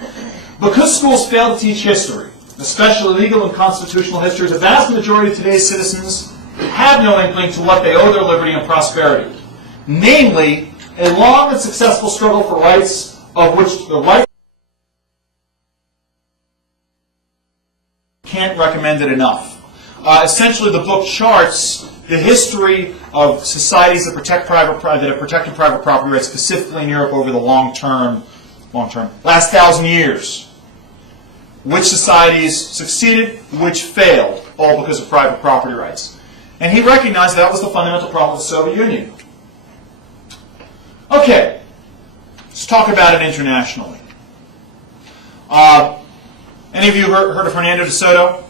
because schools fail to teach history, especially legal and constitutional history, the vast majority of today's citizens have no inkling to what they owe their liberty and prosperity. Namely, a long and successful struggle for rights of which the right can't recommend it enough. Essentially, the book charts the history of societies that have protected private property rights, specifically in Europe over the long term, last 1,000 years. Which societies succeeded, which failed, all because of private property rights. And he recognized that was the fundamental problem of the Soviet Union. Okay, let's talk about it internationally. Any of you heard of Hernando de Soto?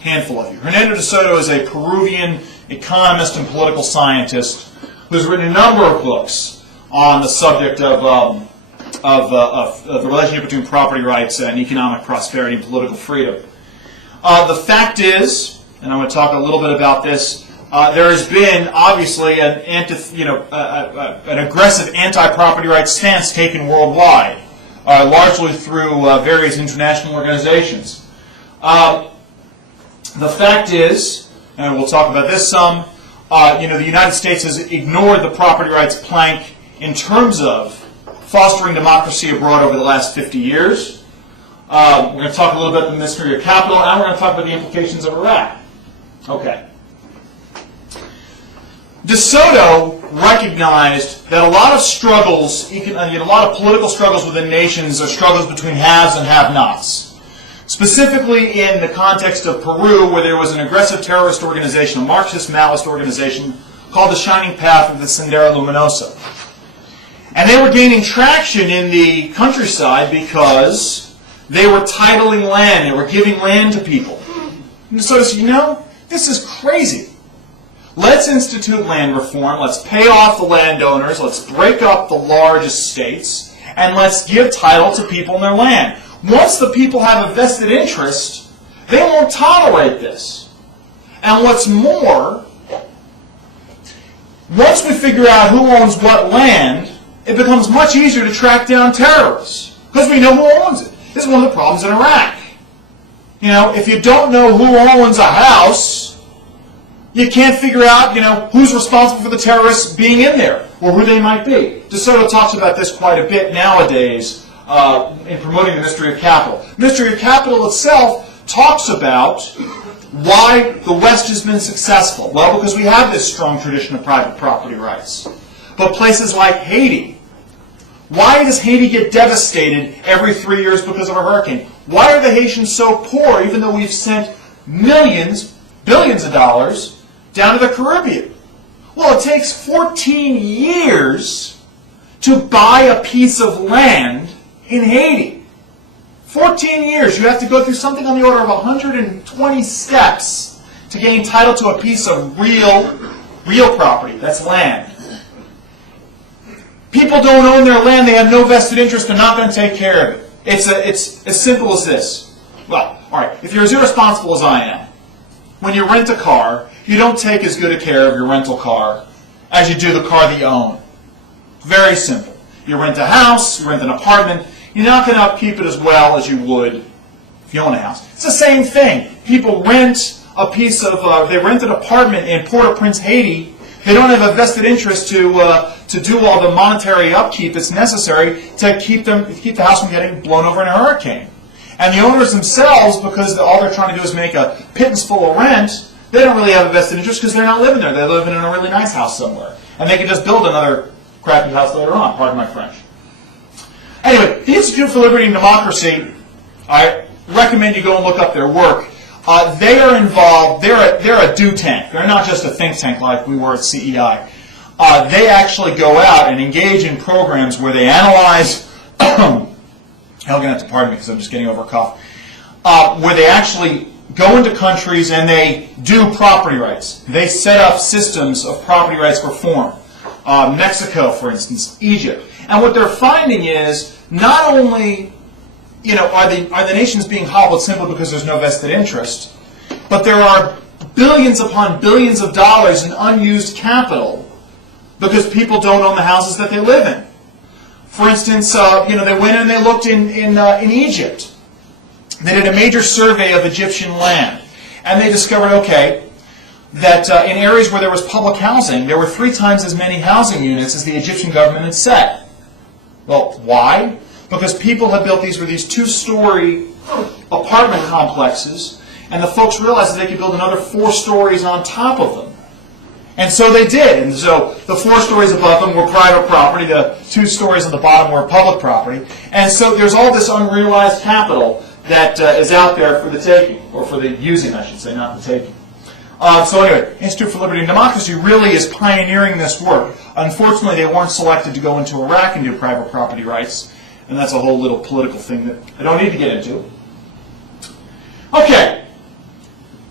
Handful of you. Hernando de Soto is a Peruvian economist and political scientist who's written a number of books on the subject of of the relationship between property rights and economic prosperity and political freedom. The fact is, and I'm going to talk a little bit about this, there has been obviously an aggressive anti-property rights stance taken worldwide, largely through various international organizations. The fact is, and we'll talk about this some, the United States has ignored the property rights plank in terms of fostering democracy abroad over the last 50 years. We're going to talk a little bit about the mystery of capital, and we're going to talk about the implications of Iraq. Okay. DeSoto recognized that a lot of struggles, a lot of political struggles within nations are struggles between haves and have-nots. Specifically in the context of Peru, where there was an aggressive terrorist organization, a Marxist-Maoist organization, called the Shining Path of the Sendero Luminoso. And they were gaining traction in the countryside because they were titling land, they were giving land to people. And DeSoto said, this is crazy. Let's institute land reform, let's pay off the landowners, let's break up the large estates, and let's give title to people in their land. Once the people have a vested interest, they won't tolerate this. And what's more, once we figure out who owns what land, it becomes much easier to track down terrorists, because we know who owns it. This is one of the problems in Iraq. If you don't know who owns a house, you can't figure out, who's responsible for the terrorists being in there, or who they might be. DeSoto talks about this quite a bit nowadays in promoting the mystery of capital. Mystery of capital itself talks about why the West has been successful. Well, because we have this strong tradition of private property rights. But places like Haiti, why does Haiti get devastated every 3 years because of a hurricane? Why are the Haitians so poor, even though we've sent billions of dollars down to the Caribbean? Well, it takes 14 years to buy a piece of land in Haiti. 14 years. You have to go through something on the order of 120 steps to gain title to a piece of real property. That's land. People don't own their land. They have no vested interest. They're not going to take care of it. It's as simple as this. Well, all right, if you're as irresponsible as I am, when you rent a car, you don't take as good a care of your rental car as you do the car that you own. Very simple. You rent a house, you rent an apartment, you're not going to upkeep it as well as you would if you own a house. It's the same thing. People rent a piece of, they rent an apartment in Port-au-Prince, Haiti. They don't have a vested interest to do all the monetary upkeep that's necessary to keep the house from getting blown over in a hurricane. And the owners themselves, because all they're trying to do is make a pittance full of rent, they don't really have a vested interest because they're not living there. They're living in a really nice house somewhere. And they can just build another crappy house later on, pardon my French. Anyway, the Institute for Liberty and Democracy, I recommend you go and look up their work. They are involved, they're a do tank. They're not just a think tank like we were at CEI. They actually go out and engage in programs where they analyze, Helga, have to pardon me because I'm just getting over a cough, where they actually go into countries and they do property rights. They set up systems of property rights reform. Mexico, for instance, Egypt. And what they're finding is not only are the nations being hobbled simply because there's no vested interest, but there are billions upon billions of dollars in unused capital because people don't own the houses that they live in. For instance, they went and they looked in Egypt. They did a major survey of Egyptian land, and they discovered, that in areas where there was public housing, there were 3 times as many housing units as the Egyptian government had set. Well, why? Because people had built these 2-story apartment complexes, and the folks realized that they could build another 4 stories on top of them. And so they did. And so the 4 stories above them were private property, the 2 stories on the bottom were public property. And so there's all this unrealized capital that is out there for the taking, or for the using, I should say, not the taking. So anyway, Institute for Liberty and Democracy really is pioneering this work. Unfortunately, they weren't selected to go into Iraq and do private property rights, and that's a whole little political thing that I don't need to get into. Okay,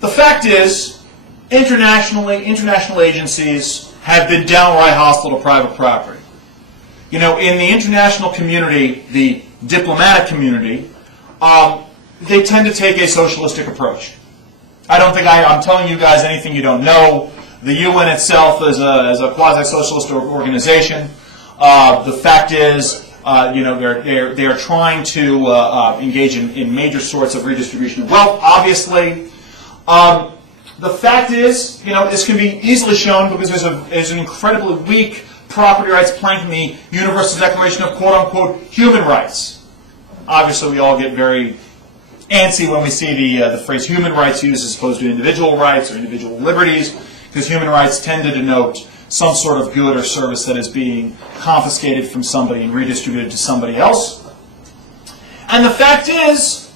the fact is, international agencies have been downright hostile to private property. in the international community, the diplomatic community, they tend to take a socialistic approach. I don't think I'm telling you guys anything you don't know. The UN itself is a quasi-socialist organization. The fact is, they are trying to engage in major sorts of redistribution of wealth, obviously. The fact is, this can be easily shown because there's an incredibly weak property rights plank in the Universal Declaration of quote-unquote human rights. Obviously, we all get very antsy when we see the phrase human rights used as opposed to individual rights or individual liberties, because human rights tend to denote some sort of good or service that is being confiscated from somebody and redistributed to somebody else. And the fact is,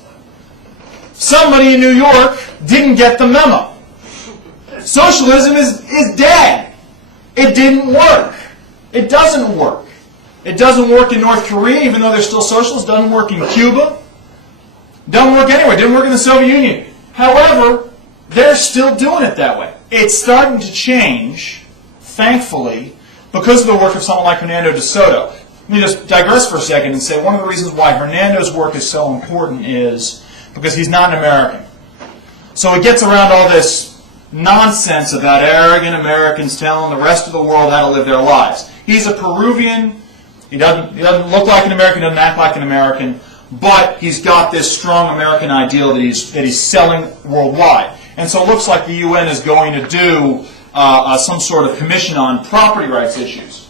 somebody in New York didn't get the memo. Socialism is dead. It didn't work. It doesn't work. It doesn't work in North Korea, even though they're still socialists. It doesn't work in Cuba. It doesn't work anywhere. It didn't work in the Soviet Union. However, they're still doing it that way. It's starting to change, thankfully, because of the work of someone like Hernando de Soto. Let me just digress for a second and say one of the reasons why Hernando's work is so important is because he's not an American. So he gets around all this nonsense about arrogant Americans telling the rest of the world how to live their lives. He's a Peruvian. He doesn't look like an American, doesn't act like an American, but he's got this strong American ideal that he's selling worldwide. And so it looks like the UN is going to do some sort of commission on property rights issues.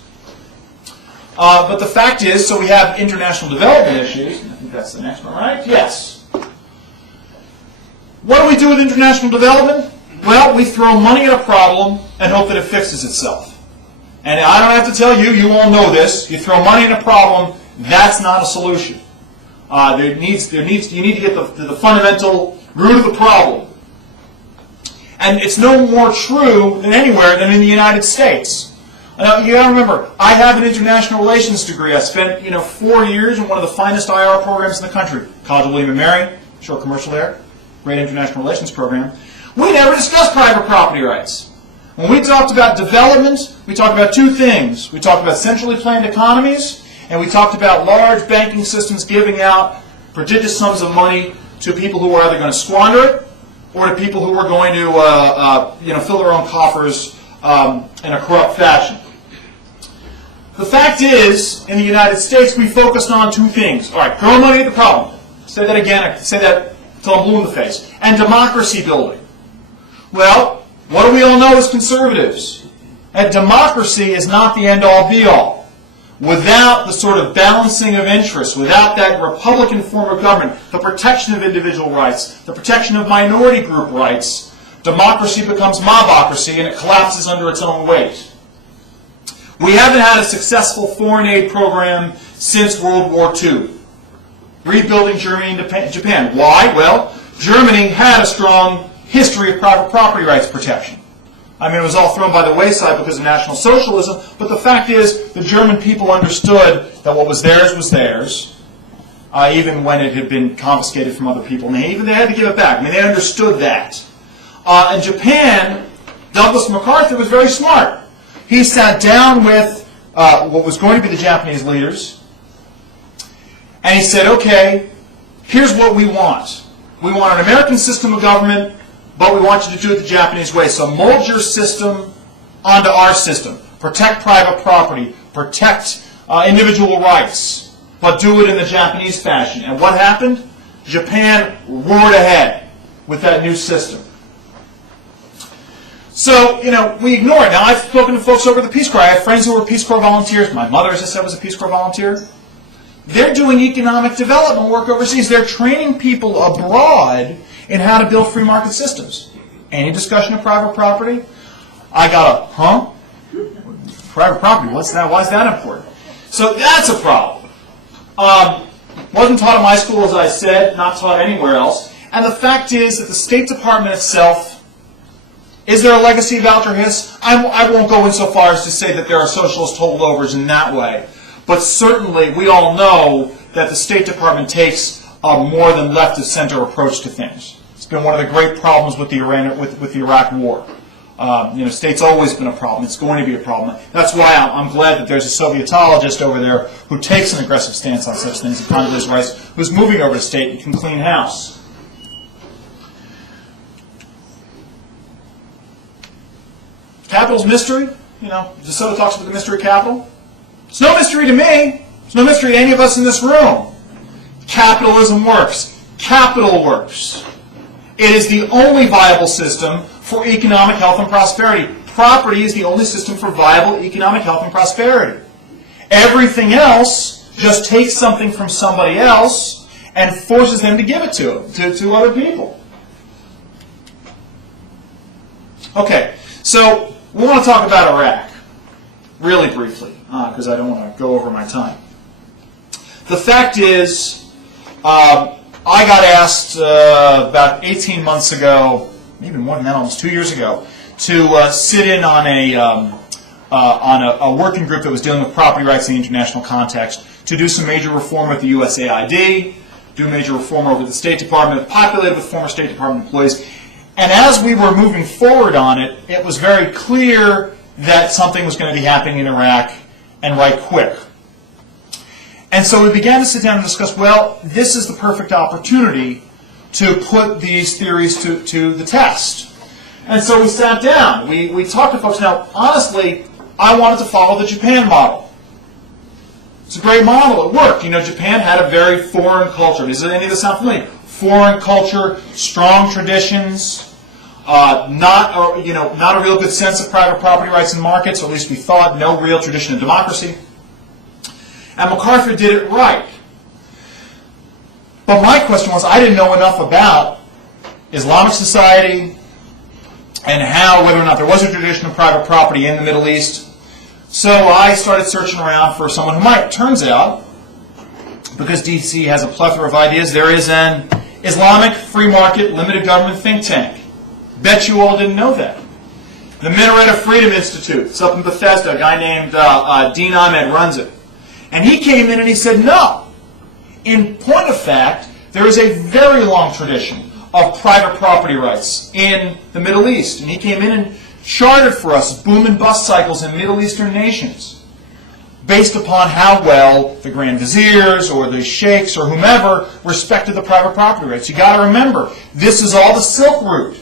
But the fact is, so we have international development issues. I think that's the next one, right? Yes. What do we do with international development? Well, we throw money at a problem and hope that it fixes itself. And I don't have to tell you, you all know this. You throw money at a problem, that's not a solution. You need to get the fundamental root of the problem. And it's no more true than anywhere than in the United States. Now, you got to remember, I have an international relations degree. I spent 4 years in one of the finest IR programs in the country. College of William and Mary, short commercial there, great international relations program. We never discussed private property rights. When we talked about development, we talked about two things. We talked about centrally planned economies, and we talked about large banking systems giving out prodigious sums of money to people who were either going to squander it or to people who were going to fill their own coffers in a corrupt fashion. The fact is, in the United States, we focused on two things. All right, throw money at the problem. Say that again. I say that until I'm blue in the face. And democracy building. Well, what do we all know as conservatives? That democracy is not the end-all, be-all. Without the sort of balancing of interests, without that Republican form of government, the protection of individual rights, the protection of minority group rights, democracy becomes mobocracy and it collapses under its own weight. We haven't had a successful foreign aid program since World War II. Rebuilding Germany and Japan. Why? Well, Germany had a strong history of private property rights protection. I mean, it was all thrown by the wayside because of National Socialism, but the fact is the German people understood that what was theirs, even when it had been confiscated from other people, and they had to give it back. I mean, they understood that. In Japan, Douglas MacArthur was very smart. He sat down with what was going to be the Japanese leaders, and he said, okay, here's what we want. We want an American system of government, but we want you to do it the Japanese way. So mold your system onto our system. Protect private property. Protect individual rights. But do it in the Japanese fashion. And what happened? Japan roared ahead with that new system. So, we ignore it. Now, I've spoken to folks over the Peace Corps. I have friends who were Peace Corps volunteers. My mother, as I said, was a Peace Corps volunteer. They're doing economic development work overseas. They're training people abroad in how to build free market systems. Any discussion of private property? I got a, Private property, what's that? Why is that important? So that's a problem. Wasn't taught in my school, as I said, not taught anywhere else. And the fact is that the State Department itself, is there a legacy of Alger Hiss? I won't go in so far as to say that there are socialist holdovers in that way. But certainly, we all know that the State Department takes a more than left-of-center approach to things. It's been one of the great problems with the Iraq War. State's always been a problem. It's going to be a problem. That's why I'm glad that there's a Sovietologist over there who takes an aggressive stance on such things, Nadales Rice, who's moving over to state and can clean house. Capital's mystery. DeSoto talks about the mystery of capital. It's no mystery to me. It's no mystery to any of us in this room. Capitalism works. Capital works. It is the only viable system for economic health and prosperity. Property is the only system for viable economic health and prosperity. Everything else just takes something from somebody else and forces them to give it to other people. Okay, so we want to talk about Iraq, really briefly, because I don't want to go over my time. The fact is, I got asked about 18 months ago, even more than that, almost 2 years ago, to sit in on a working group that was dealing with property rights in the international context, to do some major reform with the USAID, do major reform over the State Department, populated with former State Department employees. And as we were moving forward on it, it was very clear that something was going to be happening in Iraq, and right quick. And so we began to sit down and discuss, well, this is the perfect opportunity to put these theories to the test. And so we sat down. We talked to folks. Now, honestly, I wanted to follow the Japan model. It's a great model. It worked. Japan had a very foreign culture. Does any of this sound familiar? Foreign culture, strong traditions, not a real good sense of private property rights and markets, or at least we thought, no real tradition of democracy. And MacArthur did it right. But my question was, I didn't know enough about Islamic society and whether or not there was a tradition of private property in the Middle East. So I started searching around for someone who might. Turns out, because DC has a plethora of ideas, there is an Islamic free market limited government think tank. Bet you all didn't know that. The Minaret of Freedom Institute. It's up in Bethesda. A guy named Dean Ahmed runs it. And he came in and he said, no. In point of fact, there is a very long tradition of private property rights in the Middle East. And he came in and charted for us boom and bust cycles in Middle Eastern nations based upon how well the Grand Viziers or the Sheikhs or whomever respected the private property rights. You've got to remember, this is all the Silk Route.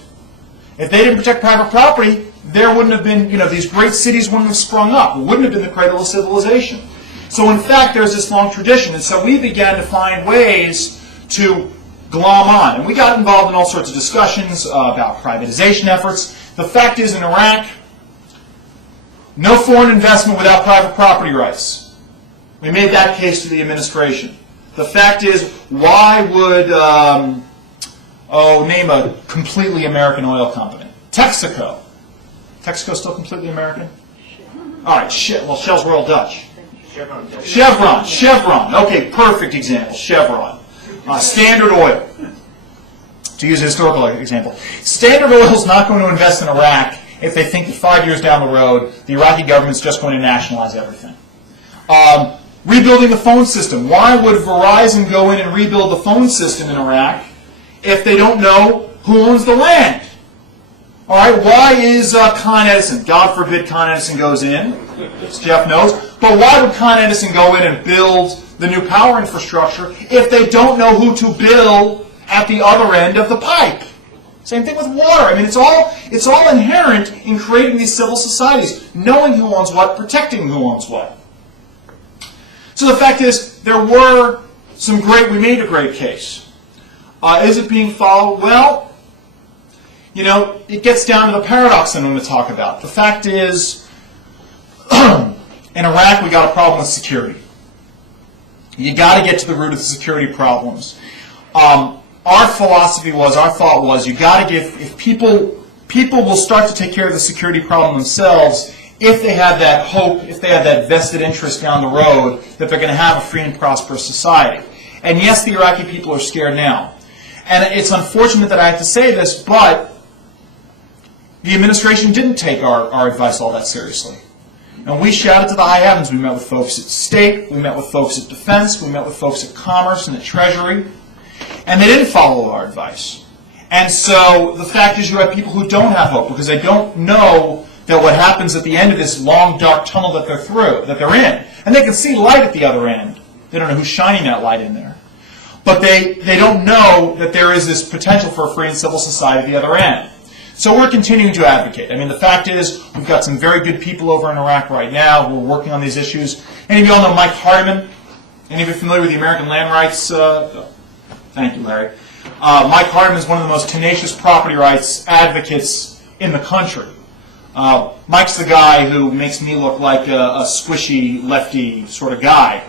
If they didn't protect private property, there wouldn't have been, these great cities wouldn't have sprung up. It wouldn't have been the cradle of civilization. So in fact, there's this long tradition. And so we began to find ways to glom on. And we got involved in all sorts of discussions about privatization efforts. The fact is, in Iraq, no foreign investment without private property rights. We made that case to the administration. The fact is, why would, name a completely American oil company. Texaco. Texaco still completely American? All right, Shell's Royal Dutch. Chevron. Okay, perfect example. Chevron. Standard Oil. To use a historical example. Standard Oil is not going to invest in Iraq if they think that 5 years down the road, the Iraqi government's just going to nationalize everything. Rebuilding the phone system. Why would Verizon go in and rebuild the phone system in Iraq if they don't know who owns the land? All right, why is Con Edison, God forbid Con Edison goes in, as Jeff knows, but why would Con Edison go in and build the new power infrastructure if they don't know who to bill at the other end of the pipe? Same thing with water. I mean, it's all inherent in creating these civil societies, knowing who owns what, protecting who owns what. So the fact is, we made a great case. Is it being followed? Well, it gets down to the paradox I'm going to talk about. The fact is, in Iraq, we got a problem with security. You got to get to the root of the security problems. Our thought was, you got to if people will start to take care of the security problem themselves if they have that hope, if they have that vested interest down the road that they're going to have a free and prosperous society. And yes, the Iraqi people are scared now. And it's unfortunate that I have to say this, but the administration didn't take our advice all that seriously. And we shouted to the high heavens. We met with folks at State, we met with folks at Defense, we met with folks at Commerce and at Treasury, and they didn't follow our advice. And so the fact is you have people who don't have hope because they don't know that what happens at the end of this long, dark tunnel that they're in. And they can see light at the other end. They don't know who's shining that light in there. But they don't know that there is this potential for a free and civil society at the other end. So we're continuing to advocate. I mean, the fact is we've got some very good people over in Iraq right now who are working on these issues. Any of you all know Mike Hardiman? Any of you familiar with the American Land Rights? Thank you, Larry. Mike Hardiman is one of the most tenacious property rights advocates in the country. Mike's the guy who makes me look like a squishy, lefty sort of guy.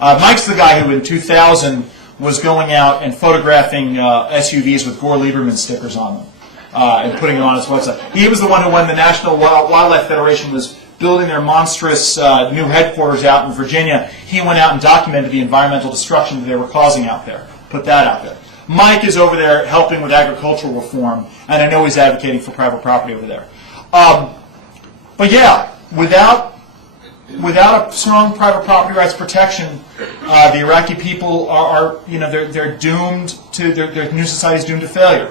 Mike's the guy who in 2000 was going out and photographing SUVs with Gore Lieberman stickers on them and putting them on his website. He was the one who, when the National Wildlife Federation was building their monstrous new headquarters out in Virginia, he went out and documented the environmental destruction that they were causing out there. Put that out there. Mike is over there helping with agricultural reform, and I know he's advocating for private property over there. But yeah, without a strong private property rights protection, the Iraqi people are they're doomed to their new society is doomed to failure.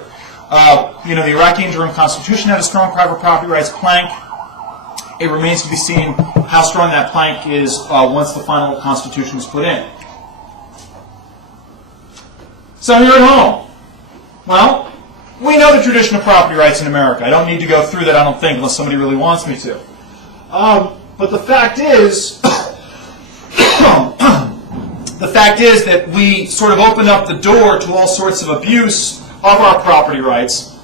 The Iraqi interim constitution had a strong private property rights plank. It remains to be seen how strong that plank is once the final constitution is put in. So here at home, well, we know the tradition of property rights in America. I don't need to go through that, I don't think, unless somebody really wants me to. But the fact is, that we sort of opened up the door to all sorts of abuse of our property rights.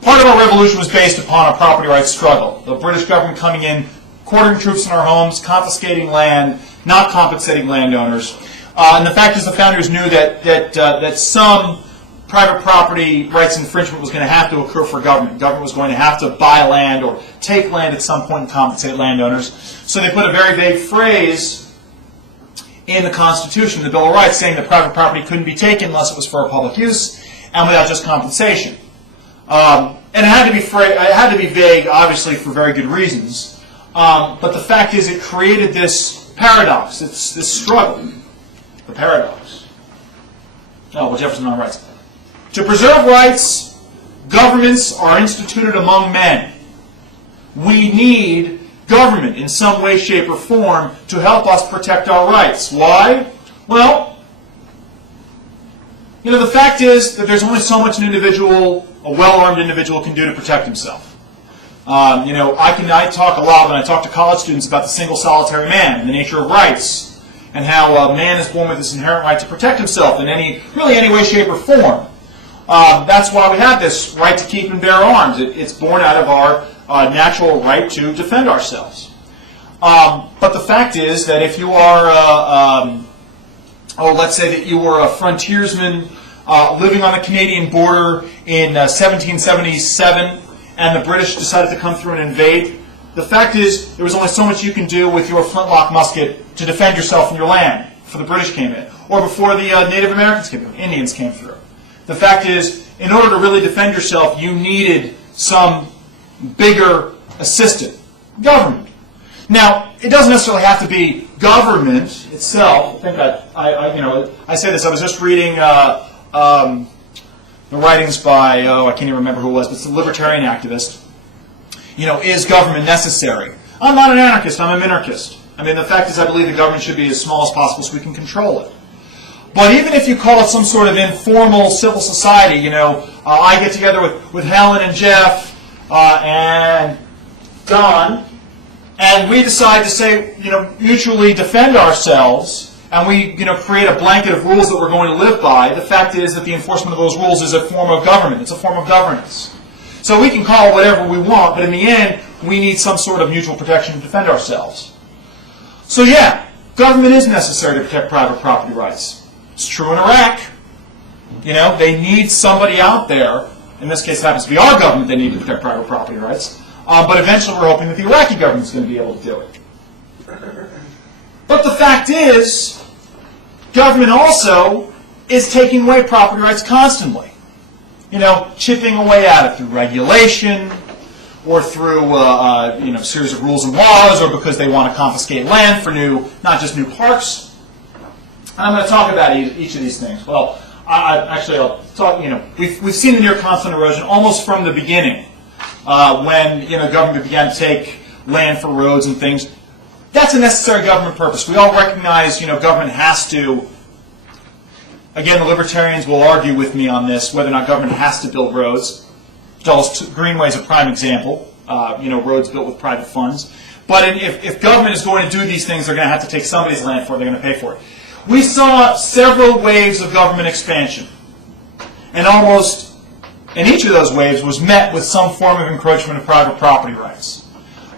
Part of our revolution was based upon a property rights struggle. The British government coming in, quartering troops in our homes, confiscating land, not compensating landowners. And the fact is the founders knew that some private property rights infringement was going to have to occur for government. Government was going to have to buy land or take land at some point and compensate landowners. So they put a very vague phrase in the Constitution, the Bill of Rights, saying that private property couldn't be taken unless it was for public use and without just compensation. And it had to be vague, obviously, for very good reasons. But the fact is it created this paradox, this struggle. The paradox. Oh, well, Jefferson on rights. To preserve rights, governments are instituted among men. We need government in some way, shape, or form to help us protect our rights. Why? Well, the fact is that there's only so much an individual, a well-armed individual, can do to protect himself. I talk a lot when I talk to college students about the single solitary man and the nature of rights, and how man is born with this inherent right to protect himself in any way, shape, or form. That's why we have this right to keep and bear arms. It's born out of our natural right to defend ourselves. But the fact is that if you are, let's say that you were a frontiersman living on the Canadian border in 1777, and the British decided to come through and invade, the fact is there was only so much you can do with your flintlock musket to defend yourself and your land before the British came in, or before the Native Americans came in, Indians came through. The fact is, in order to really defend yourself, you needed some bigger assistant, government. Now, it doesn't necessarily have to be government itself. I think I say this. I was just reading the writings by I can't even remember who it was, but it's a libertarian activist. Is government necessary? I'm not an anarchist. I'm a minarchist. I mean, the fact is, I believe the government should be as small as possible so we can control it. But even if you call it some sort of informal civil society, I get together with Helen and Jeff and Don, and we decide to say, mutually defend ourselves, and we, create a blanket of rules that we're going to live by. The fact is that the enforcement of those rules is a form of government. It's a form of governance. So we can call it whatever we want, but in the end, we need some sort of mutual protection to defend ourselves. So yeah, government is necessary to protect private property rights. It's true in Iraq. They need somebody out there. In this case, it happens to be our government they need to protect private property rights. But eventually we're hoping that the Iraqi government's going to be able to do it. But the fact is, government also is taking away property rights constantly. Chipping away at it through regulation, or through a series of rules and laws, or because they want to confiscate land for not just new parks. And I'm going to talk about each of these things. Well, I'll talk. We've seen the near constant erosion almost from the beginning, when government began to take land for roads and things. That's a necessary government purpose. We all recognize, government has to. Again, the libertarians will argue with me on this, whether or not government has to build roads. Dulles Greenway is a prime example. Roads built with private funds. But if government is going to do these things, they're going to have to take somebody's land for it. They're going to pay for it. We saw several waves of government expansion. And almost in each of those waves was met with some form of encroachment of private property rights.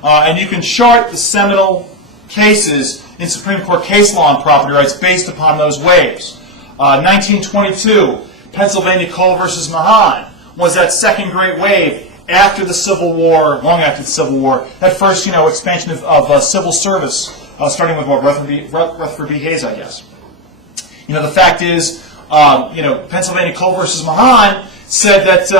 And you can chart the seminal cases in Supreme Court case law on property rights based upon those waves. 1922, Pennsylvania Coal versus Mahan was that second great wave after the Civil War, long after the Civil War, that first, expansion of civil service, starting with Rutherford B. Hayes, I guess. The fact is, Pennsylvania Coal versus Mahan said that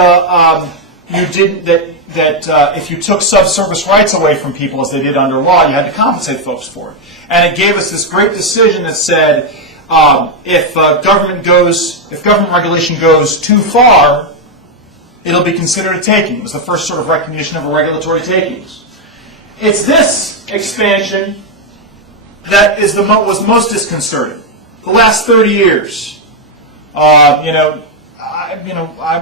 if you took subservice rights away from people, as they did under law, you had to compensate folks for it. And it gave us this great decision that said, if government regulation goes too far, it'll be considered a taking. It was the first sort of recognition of a regulatory takings. It's this expansion that was the most disconcerting. The last 30 years, I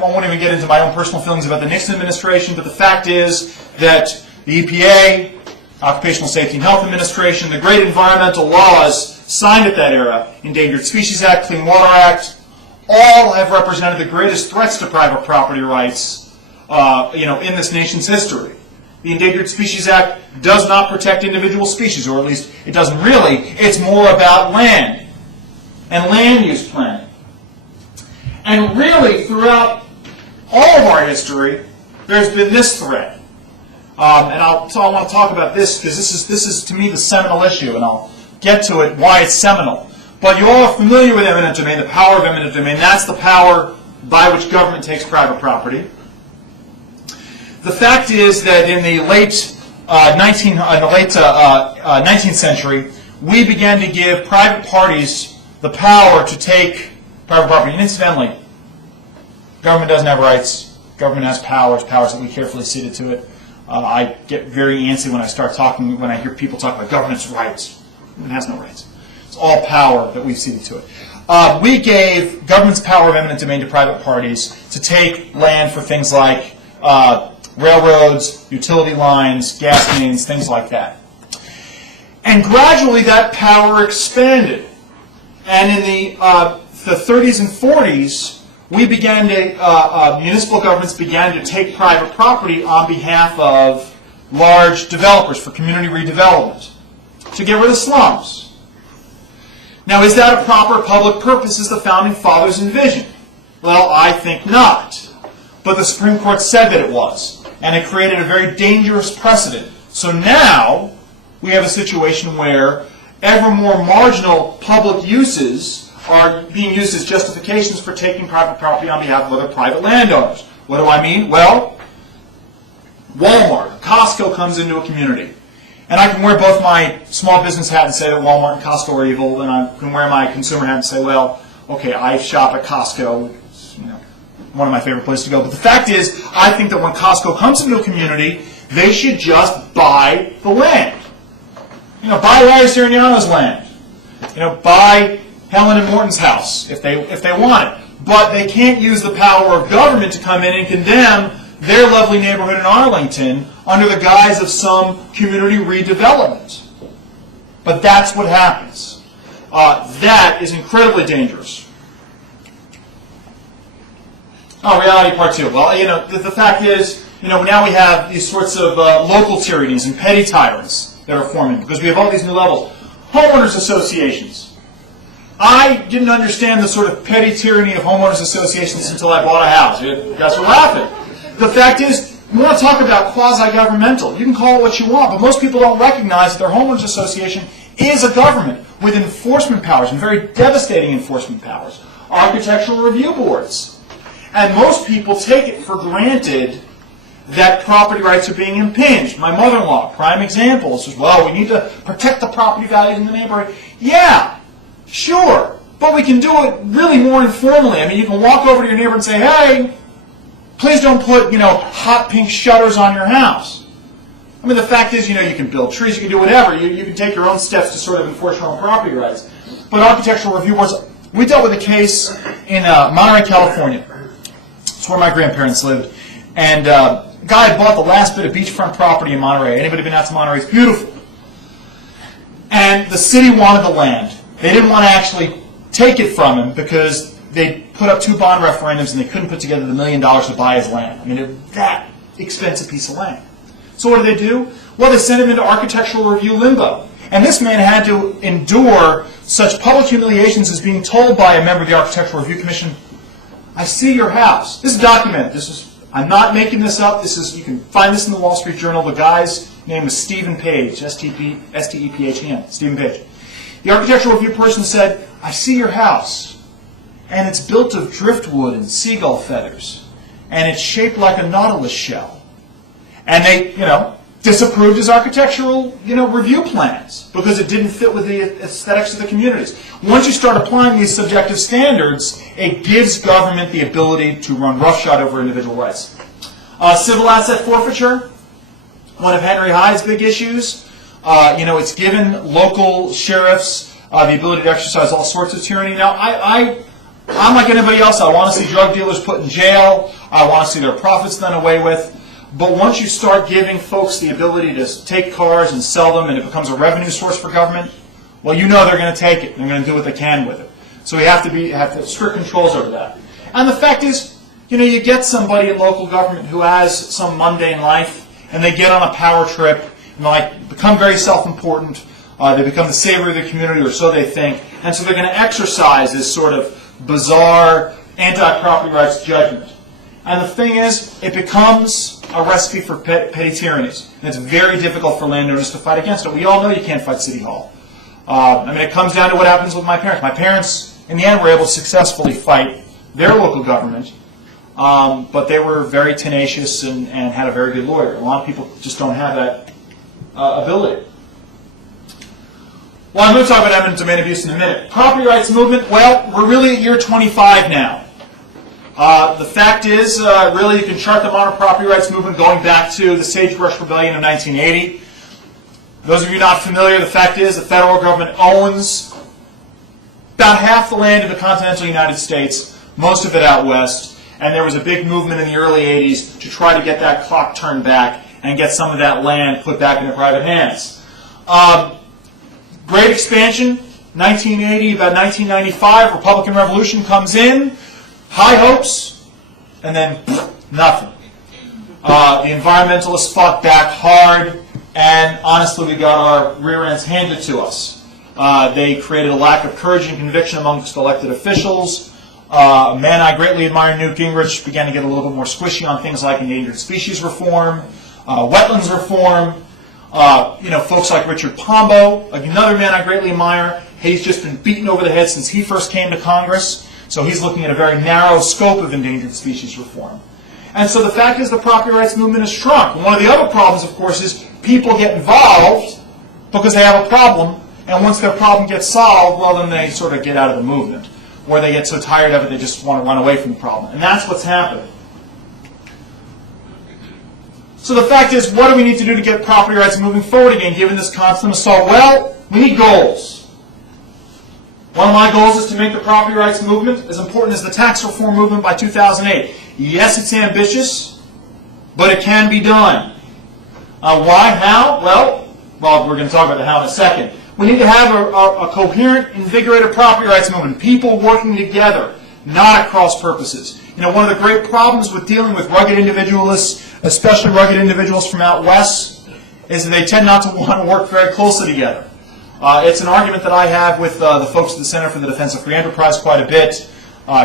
won't even get into my own personal feelings about the Nixon administration, but the fact is that the EPA, Occupational Safety and Health Administration, the great environmental laws signed at that era, Endangered Species Act, Clean Water Act, all have represented the greatest threats to private property rights, in this nation's history. The Endangered Species Act does not protect individual species, or at least it doesn't really. It's more about land and land use planning. And really, throughout all of our history, there's been this threat. I want to talk about this because this is to me the seminal issue, and I'll get to it why it's seminal. But you all are familiar with eminent domain, the power of eminent domain. That's the power by which government takes private property. The fact is that in the late 19th century, we began to give private parties the power to take private property. And incidentally, government doesn't have rights. Government has powers that we carefully ceded to it. I get very antsy when I hear people talk about government's rights. It has no rights. It's all power that we've ceded to it. We gave government's power of eminent domain to private parties to take land for things like railroads, utility lines, gas mains, things like that. And gradually that power expanded. And in the 30s and 40s, municipal governments began to take private property on behalf of large developers for community redevelopment to get rid of slums. Now, is that a proper public purpose as the Founding Fathers envisioned? Well, I think not. But the Supreme Court said that it was, and it created a very dangerous precedent. So now we have a situation where ever more marginal public uses are being used as justifications for taking private property on behalf of other private landowners. What do I mean? Well, Walmart, Costco comes into a community. And I can wear both my small business hat and say that Walmart and Costco are evil, and I can wear my consumer hat and say, well, okay, I shop at Costco. It's, one of my favorite places to go. But the fact is, I think that when Costco comes into a community, they should just buy the land. Buy Larry Sirignano's land. Buy Helen and Morton's house if they want it. But they can't use the power of government to come in and condemn their lovely neighborhood in Arlington under the guise of some community redevelopment. But that's what happens. That is incredibly dangerous. Reality part two. Well, the fact is, now we have these sorts of local tyrannies and petty tyrants that are forming because we have all these new levels. Homeowners associations. I didn't understand the sort of petty tyranny of homeowners associations until I bought a house. You guys are laughing. The fact is, we want to talk about quasi-governmental. You can call it what you want, but most people don't recognize that their homeowners association is a government with enforcement powers, and very devastating enforcement powers. Architectural review boards. And most people take it for granted that property rights are being impinged. My mother-in-law, prime example, says, well, we need to protect the property values in the neighborhood. Yeah, sure. But we can do it really more informally. I mean, you can walk over to your neighbor and say, hey, please don't put, hot pink shutters on your house. I mean, the fact is, you can build trees, you can do whatever. You can take your own steps to sort of enforce your own property rights. But architectural review boards, we dealt with a case in Monterey, California. It's where my grandparents lived. And a guy had bought the last bit of beachfront property in Monterey. Anybody been out to Monterey? It's beautiful. And the city wanted the land. They didn't want to actually take it from him because they put up 2 bond referendums and they couldn't put together the $1 million to buy his land. I mean, it was that expensive piece of land. So what do? Well, they sent him into architectural review limbo. And this man had to endure such public humiliations as being told by a member of the Architectural Review Commission, I see your house. This is documented. I'm not making this up. You can find this in the Wall Street Journal. The guy's name was Stephen Page, S-T-E-P-H-E-N, Stephen Page. The architectural review person said, I see your house, and it's built of driftwood and seagull feathers, and it's shaped like a Nautilus shell. And they, disapproved his architectural, review plans because it didn't fit with the aesthetics of the communities. Once you start applying these subjective standards, it gives government the ability to run roughshod over individual rights. Civil asset forfeiture, one of Henry Hyde's big issues. It's given local sheriffs the ability to exercise all sorts of tyranny. Now, I'm like anybody else. I want to see drug dealers put in jail. I want to see their profits done away with. But once you start giving folks the ability to take cars and sell them and it becomes a revenue source for government, well, they're going to take it. They're going to do what they can with it. So we have to have strict controls over that. And the fact is, you get somebody in local government who has some mundane life and they get on a power trip and they become very self-important. They become the savior of the community, or so they think. And so they're going to exercise this sort of bizarre anti-property rights judgment. And the thing is, it becomes a recipe for petty tyrannies. And it's very difficult for landowners to fight against it. We all know you can't fight City Hall. It comes down to what happens with my parents. My parents, in the end, were able to successfully fight their local government, but they were very tenacious and had a very good lawyer. A lot of people just don't have that ability. Well, I'm going to talk about eminent domain abuse in a minute. Property rights movement, well, we're really at year 25 now. The fact is, really, you can chart the modern property rights movement going back to the Sagebrush Rebellion of 1980. Those of you not familiar, the fact is the federal government owns about half the land of the continental United States, most of it out west, and there was a big movement in the early 80s to try to get that clock turned back and get some of that land put back into private hands. Great expansion, 1980, about 1995, Republican Revolution comes in, high hopes, and then nothing. The environmentalists fought back hard, and honestly, we got our rear ends handed to us. They created a lack of courage and conviction amongst elected officials. A man I greatly admire, Newt Gingrich, began to get a little bit more squishy on things like endangered species reform, wetlands reform. Folks like Richard Pombo, another man I greatly admire. He's just been beaten over the head since he first came to Congress. So he's looking at a very narrow scope of endangered species reform. And so the fact is the property rights movement has shrunk. And one of the other problems, of course, is people get involved because they have a problem. And once their problem gets solved, well, then they sort of get out of the movement. Or they get so tired of it, they just want to run away from the problem. And that's what's happening. So the fact is, what do we need to do to get property rights moving forward again, given this constant assault? Well, we need goals. One of my goals is to make the property rights movement as important as the tax reform movement by 2008. Yes, it's ambitious, but it can be done. Why? How? Well, we're going to talk about the how in a second. We need to have a coherent, invigorated property rights movement, people working together, not at cross purposes. One of the great problems with dealing with rugged individualists, especially rugged individuals from out west, is that they tend not to want to work very closely together. It's an argument that I have with the folks at the Center for the Defense of Free Enterprise quite a bit.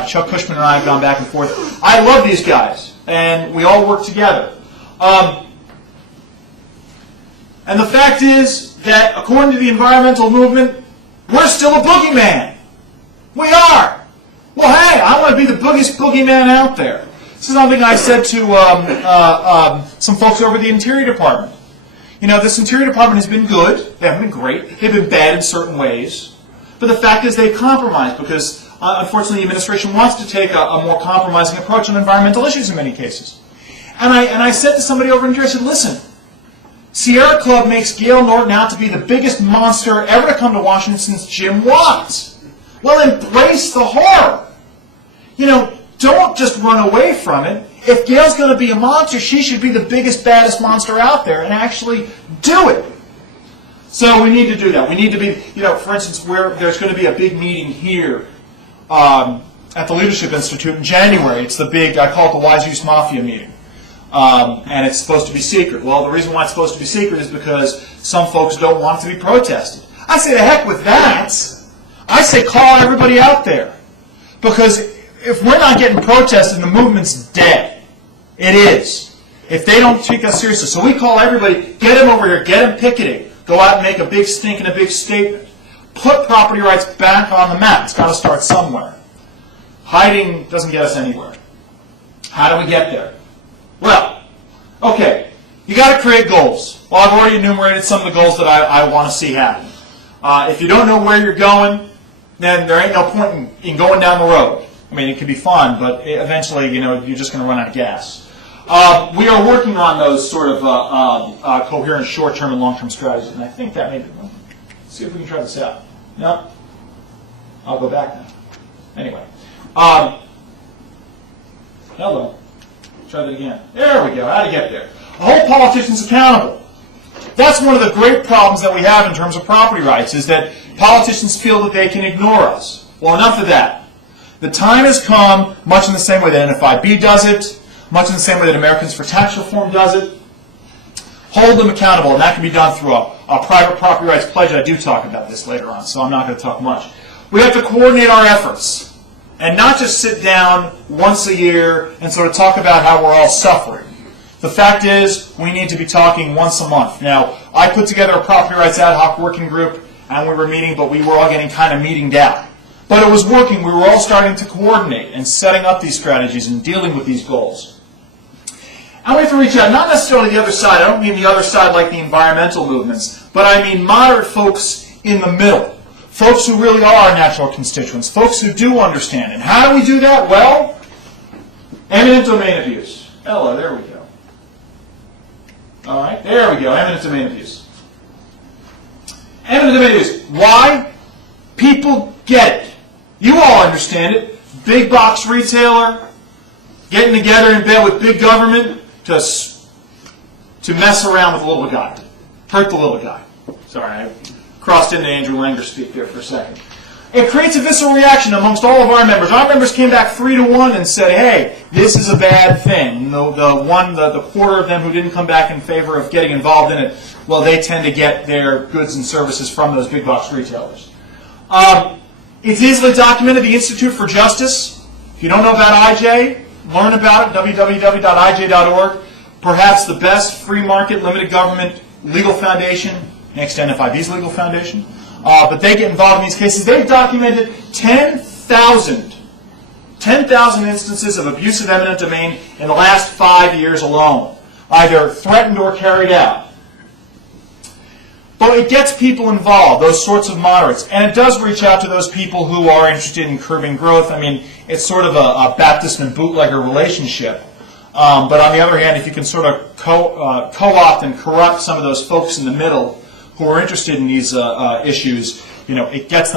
Chuck Cushman and I have gone back and forth. I love these guys, and we all work together. And the fact is that, according to the environmental movement, we're still a boogeyman. We are. Well, hey, I want to be the biggest boogeyman out there. This is something I said to some folks over at the Interior Department. This Interior Department has been good. They haven't been great. They've been bad in certain ways. But the fact is they've compromised because, unfortunately, the administration wants to take a more compromising approach on environmental issues in many cases. And I said to somebody over in here, I said, listen, Sierra Club makes Gail Norton out to be the biggest monster ever to come to Washington since Jim Watts. Well, embrace the horror. You know, don't just run away from it. If Gail's going to be a monster, she should be the biggest, baddest monster out there and actually do it. So we need to do that. We need to be, you know, for instance, there's going to be a big meeting here at the Leadership Institute in January. It's the big, I call it the Wise Use Mafia meeting. And it's supposed to be secret. Well, the reason why it's supposed to be secret is because some folks don't want it to be protested. I say, the heck with that. I say, call everybody out there. Because if we're not getting protested, the movement's dead. It is. If they don't take us seriously. So we call everybody, get them over here, get them picketing. Go out and make a big stink and a big statement. Put property rights back on the map. It's got to start somewhere. Hiding doesn't get us anywhere. How do we get there? Well, okay, you got to create goals. Well, I've already enumerated some of the goals that I want to see happen. If you don't know where you're going, then there ain't no point in going down the road. I mean, it can be fun, but eventually, you know, you're just going to run out of gas. We are working on those sort of coherent short-term and long-term strategies, and I think that may be one. Let's see if we can try this out. No? I'll go back now. Anyway. Hello. Try that again. There we go. How to get there. Hold politicians accountable. That's one of the great problems that we have in terms of property rights, is that politicians feel that they can ignore us. Well, enough of that. The time has come, much in the same way that NFIB does it, much in the same way that Americans for Tax Reform does it. Hold them accountable, and that can be done through a private property rights pledge. I do talk about this later on, so I'm not going to talk much. We have to coordinate our efforts. And not just sit down once a year and sort of talk about how we're all suffering. The fact is, we need to be talking once a month. Now, I put together a property rights ad hoc working group, and we were meeting, but we were all getting kind of meeting down. But it was working. We were all starting to coordinate and setting up these strategies and dealing with these goals. And we have to reach out, not necessarily the other side. I don't mean the other side like the environmental movements, but I mean moderate folks in the middle. Folks who really are our natural constituents, folks who do understand. And how do we do that? Well, eminent domain abuse. Ella, there we go. All right, there we go, eminent domain abuse. Eminent domain abuse. Why? People get it. You all understand it. Big box retailer, getting together in bed with big government to mess around with the little guy. Hurt the little guy. Sorry, I crossed into Andrew Langer speak there for a second. It creates a visceral reaction amongst all of our members. Our members came back 3-1 and said, hey, this is a bad thing. The quarter of them who didn't come back in favor of getting involved in it, well, they tend to get their goods and services from those big box retailers. It's easily documented, the Institute for Justice. If you don't know about IJ, learn about it, www.ij.org. Perhaps the best free market, limited government legal foundation, next to NFIB's legal foundation. But they get involved in these cases. They've documented 10,000 instances of abuse of eminent domain in the last 5 years alone, either threatened or carried out. But it gets people involved, those sorts of moderates, and it does reach out to those people who are interested in curbing growth. I mean, it's sort of a Baptist and bootlegger relationship. But on the other hand, if you can sort of co-opt and corrupt some of those folks in the middle who are interested in these issues, you know, it gets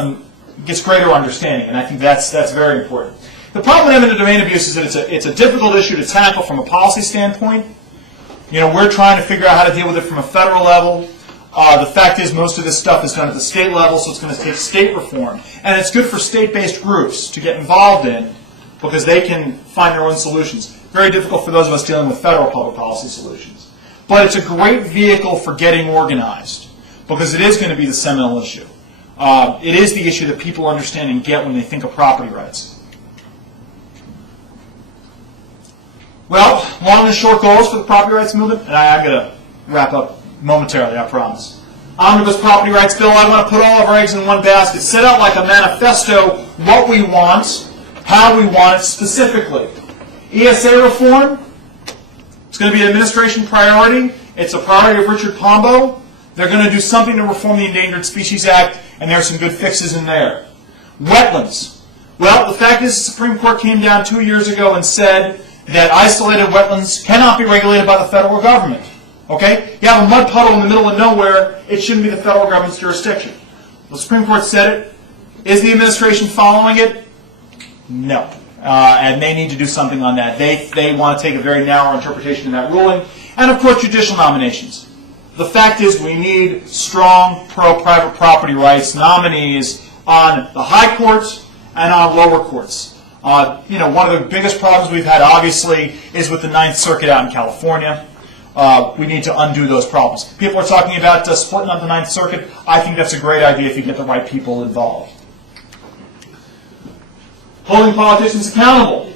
greater understanding, and I think that's very important. The problem with eminent domain abuse is that it's a difficult issue to tackle from a policy standpoint. You know, we're trying to figure out how to deal with it from a federal level. The fact is, most of this stuff is done at the state level, so it's going to take state reform, and it's good for state-based groups to get involved in because they can find their own solutions. Very difficult for those of us dealing with federal public policy solutions. But it's a great vehicle for getting organized, because it is going to be the seminal issue. It is the issue that people understand and get when they think of property rights. Well, long and short goals for the property rights movement, and I'm going to wrap up momentarily, I promise. Omnibus property rights bill, I want to put all of our eggs in one basket, set out like a manifesto what we want, how we want it specifically. ESA reform, it's going to be an administration priority. It's a priority of Richard Pombo. They're going to do something to reform the Endangered Species Act, and there are some good fixes in there. Wetlands. Well, the fact is the Supreme Court came down 2 years ago and said that isolated wetlands cannot be regulated by the federal government. Okay? You have a mud puddle in the middle of nowhere, it shouldn't be the federal government's jurisdiction. The Supreme Court said it. Is the administration following it? No. And they need to do something on that. They want to take a very narrow interpretation in that ruling. And of course, judicial nominations. The fact is we need strong pro-private property rights nominees on the high courts and on lower courts. One of the biggest problems we've had, obviously, is with the Ninth Circuit out in California. We need to undo those problems. People are talking about splitting up the Ninth Circuit. I think that's a great idea if you get the right people involved. Holding politicians accountable.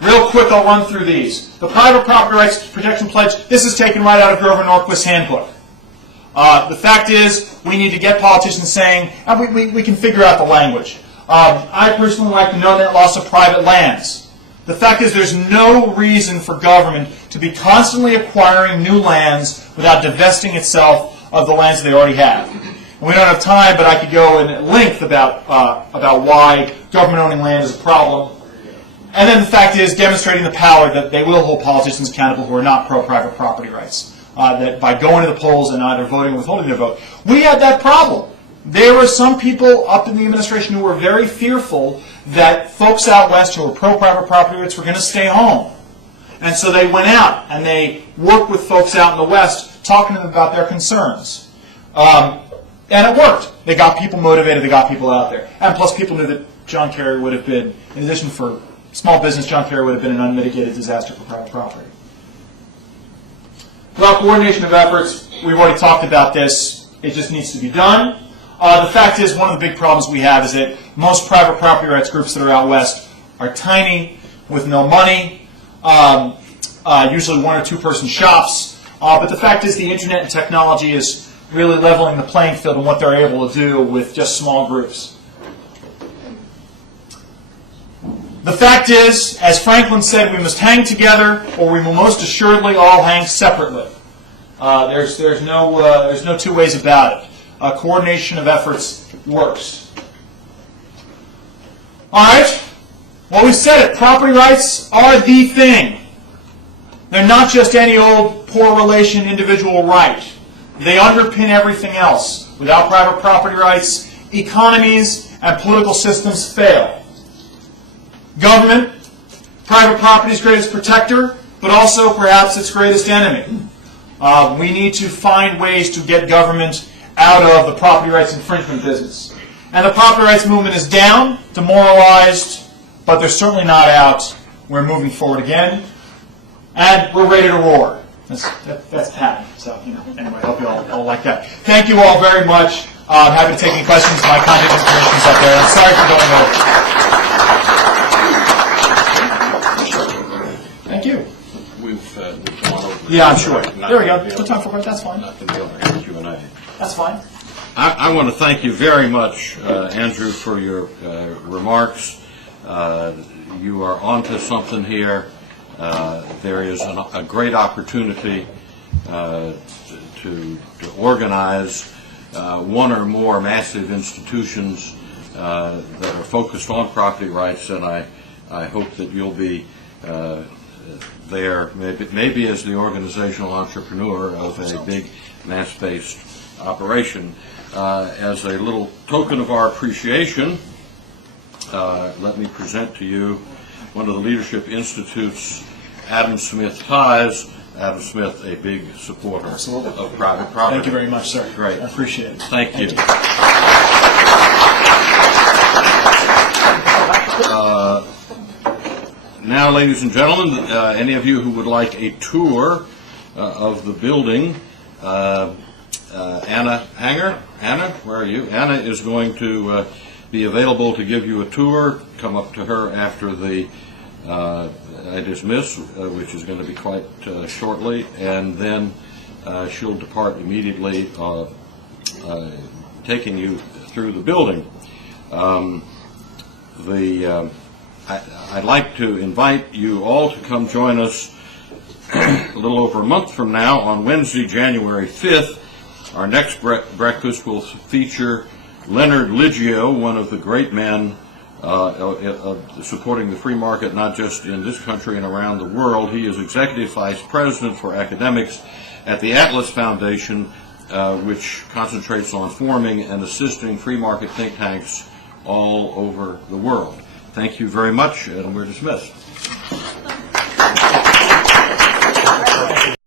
Real quick, I'll run through these. The Private Property Rights Protection Pledge, this is taken right out of Grover Norquist's handbook. The fact is, we need to get politicians saying, and we can figure out the language. I personally like the no net loss of private lands. The fact is, there's no reason for government to be constantly acquiring new lands without divesting itself of the lands they already have. And we don't have time, but I could go in length about why government-owning land is a problem. And then the fact is, demonstrating the power that they will hold politicians accountable who are not pro-private property rights. That by going to the polls and either voting or withholding their vote. We had that problem. There were some people up in the administration who were very fearful that folks out west who were pro-private property rights were going to stay home. And so they went out and they worked with folks out in the west, talking to them about their concerns. And it worked. They got people motivated, they got people out there. And plus people knew that John Kerry would have been, in addition for small business, John Kerry would have been an unmitigated disaster for private property. Well, coordination of efforts, we've already talked about this. It just needs to be done. The fact is, one of the big problems we have is that most private property rights groups that are out west are tiny, with no money, usually one or two person shops. But the fact is, the internet and technology is really leveling the playing field in what they're able to do with just small groups. The fact is, as Franklin said, we must hang together, or we will most assuredly all hang separately. There's no two ways about it. Coordination of efforts works. All right. Well, we said it. Property rights are the thing. They're not just any old poor relation individual right. They underpin everything else. Without private property rights, economies and political systems fail. Government, private property's greatest protector, but also perhaps its greatest enemy. We need to find ways to get government out of the property rights infringement business. And the property rights movement is down, demoralized, but they're certainly not out. We're moving forward again, and we're ready to roar. That's Pat. So, anyway, I hope you all like that. Thank you all very much. I'm happy to take any questions. My contact information is up there. I'm sorry for going over. Thank you. We've gone over. Yeah, I'm sure. There we go. No time for it. That's fine. Not going to be able to have Q&A. That's fine. I want to thank you very much, Andrew, for your remarks. You are onto something here. There is a great opportunity to organize one or more massive institutions that are focused on property rights, and I hope that you'll be there, maybe as the organizational entrepreneur of a big mass-based operation. As a little token of our appreciation, let me present to you one of the Leadership Institute's Adam Smith ties. Adam Smith, a big supporter of private property. Thank you very much, sir. Great. I appreciate it. Thank you. Now, ladies and gentlemen, any of you who would like a tour of the building, Anna Hanger, Anna, where are you? Anna is going to be available to give you a tour. Come up to her after I dismiss, which is going to be quite shortly, and then she'll depart immediately, taking you through the building. I'd like to invite you all to come join us a little over a month from now on Wednesday, January 5th Our next breakfast will feature Leonard Liggio, one of the great men supporting the free market, not just in this country and around the world. He is Executive Vice President for Academics at the Atlas Foundation, which concentrates on forming and assisting free market think tanks all over the world. Thank you very much, and we're dismissed.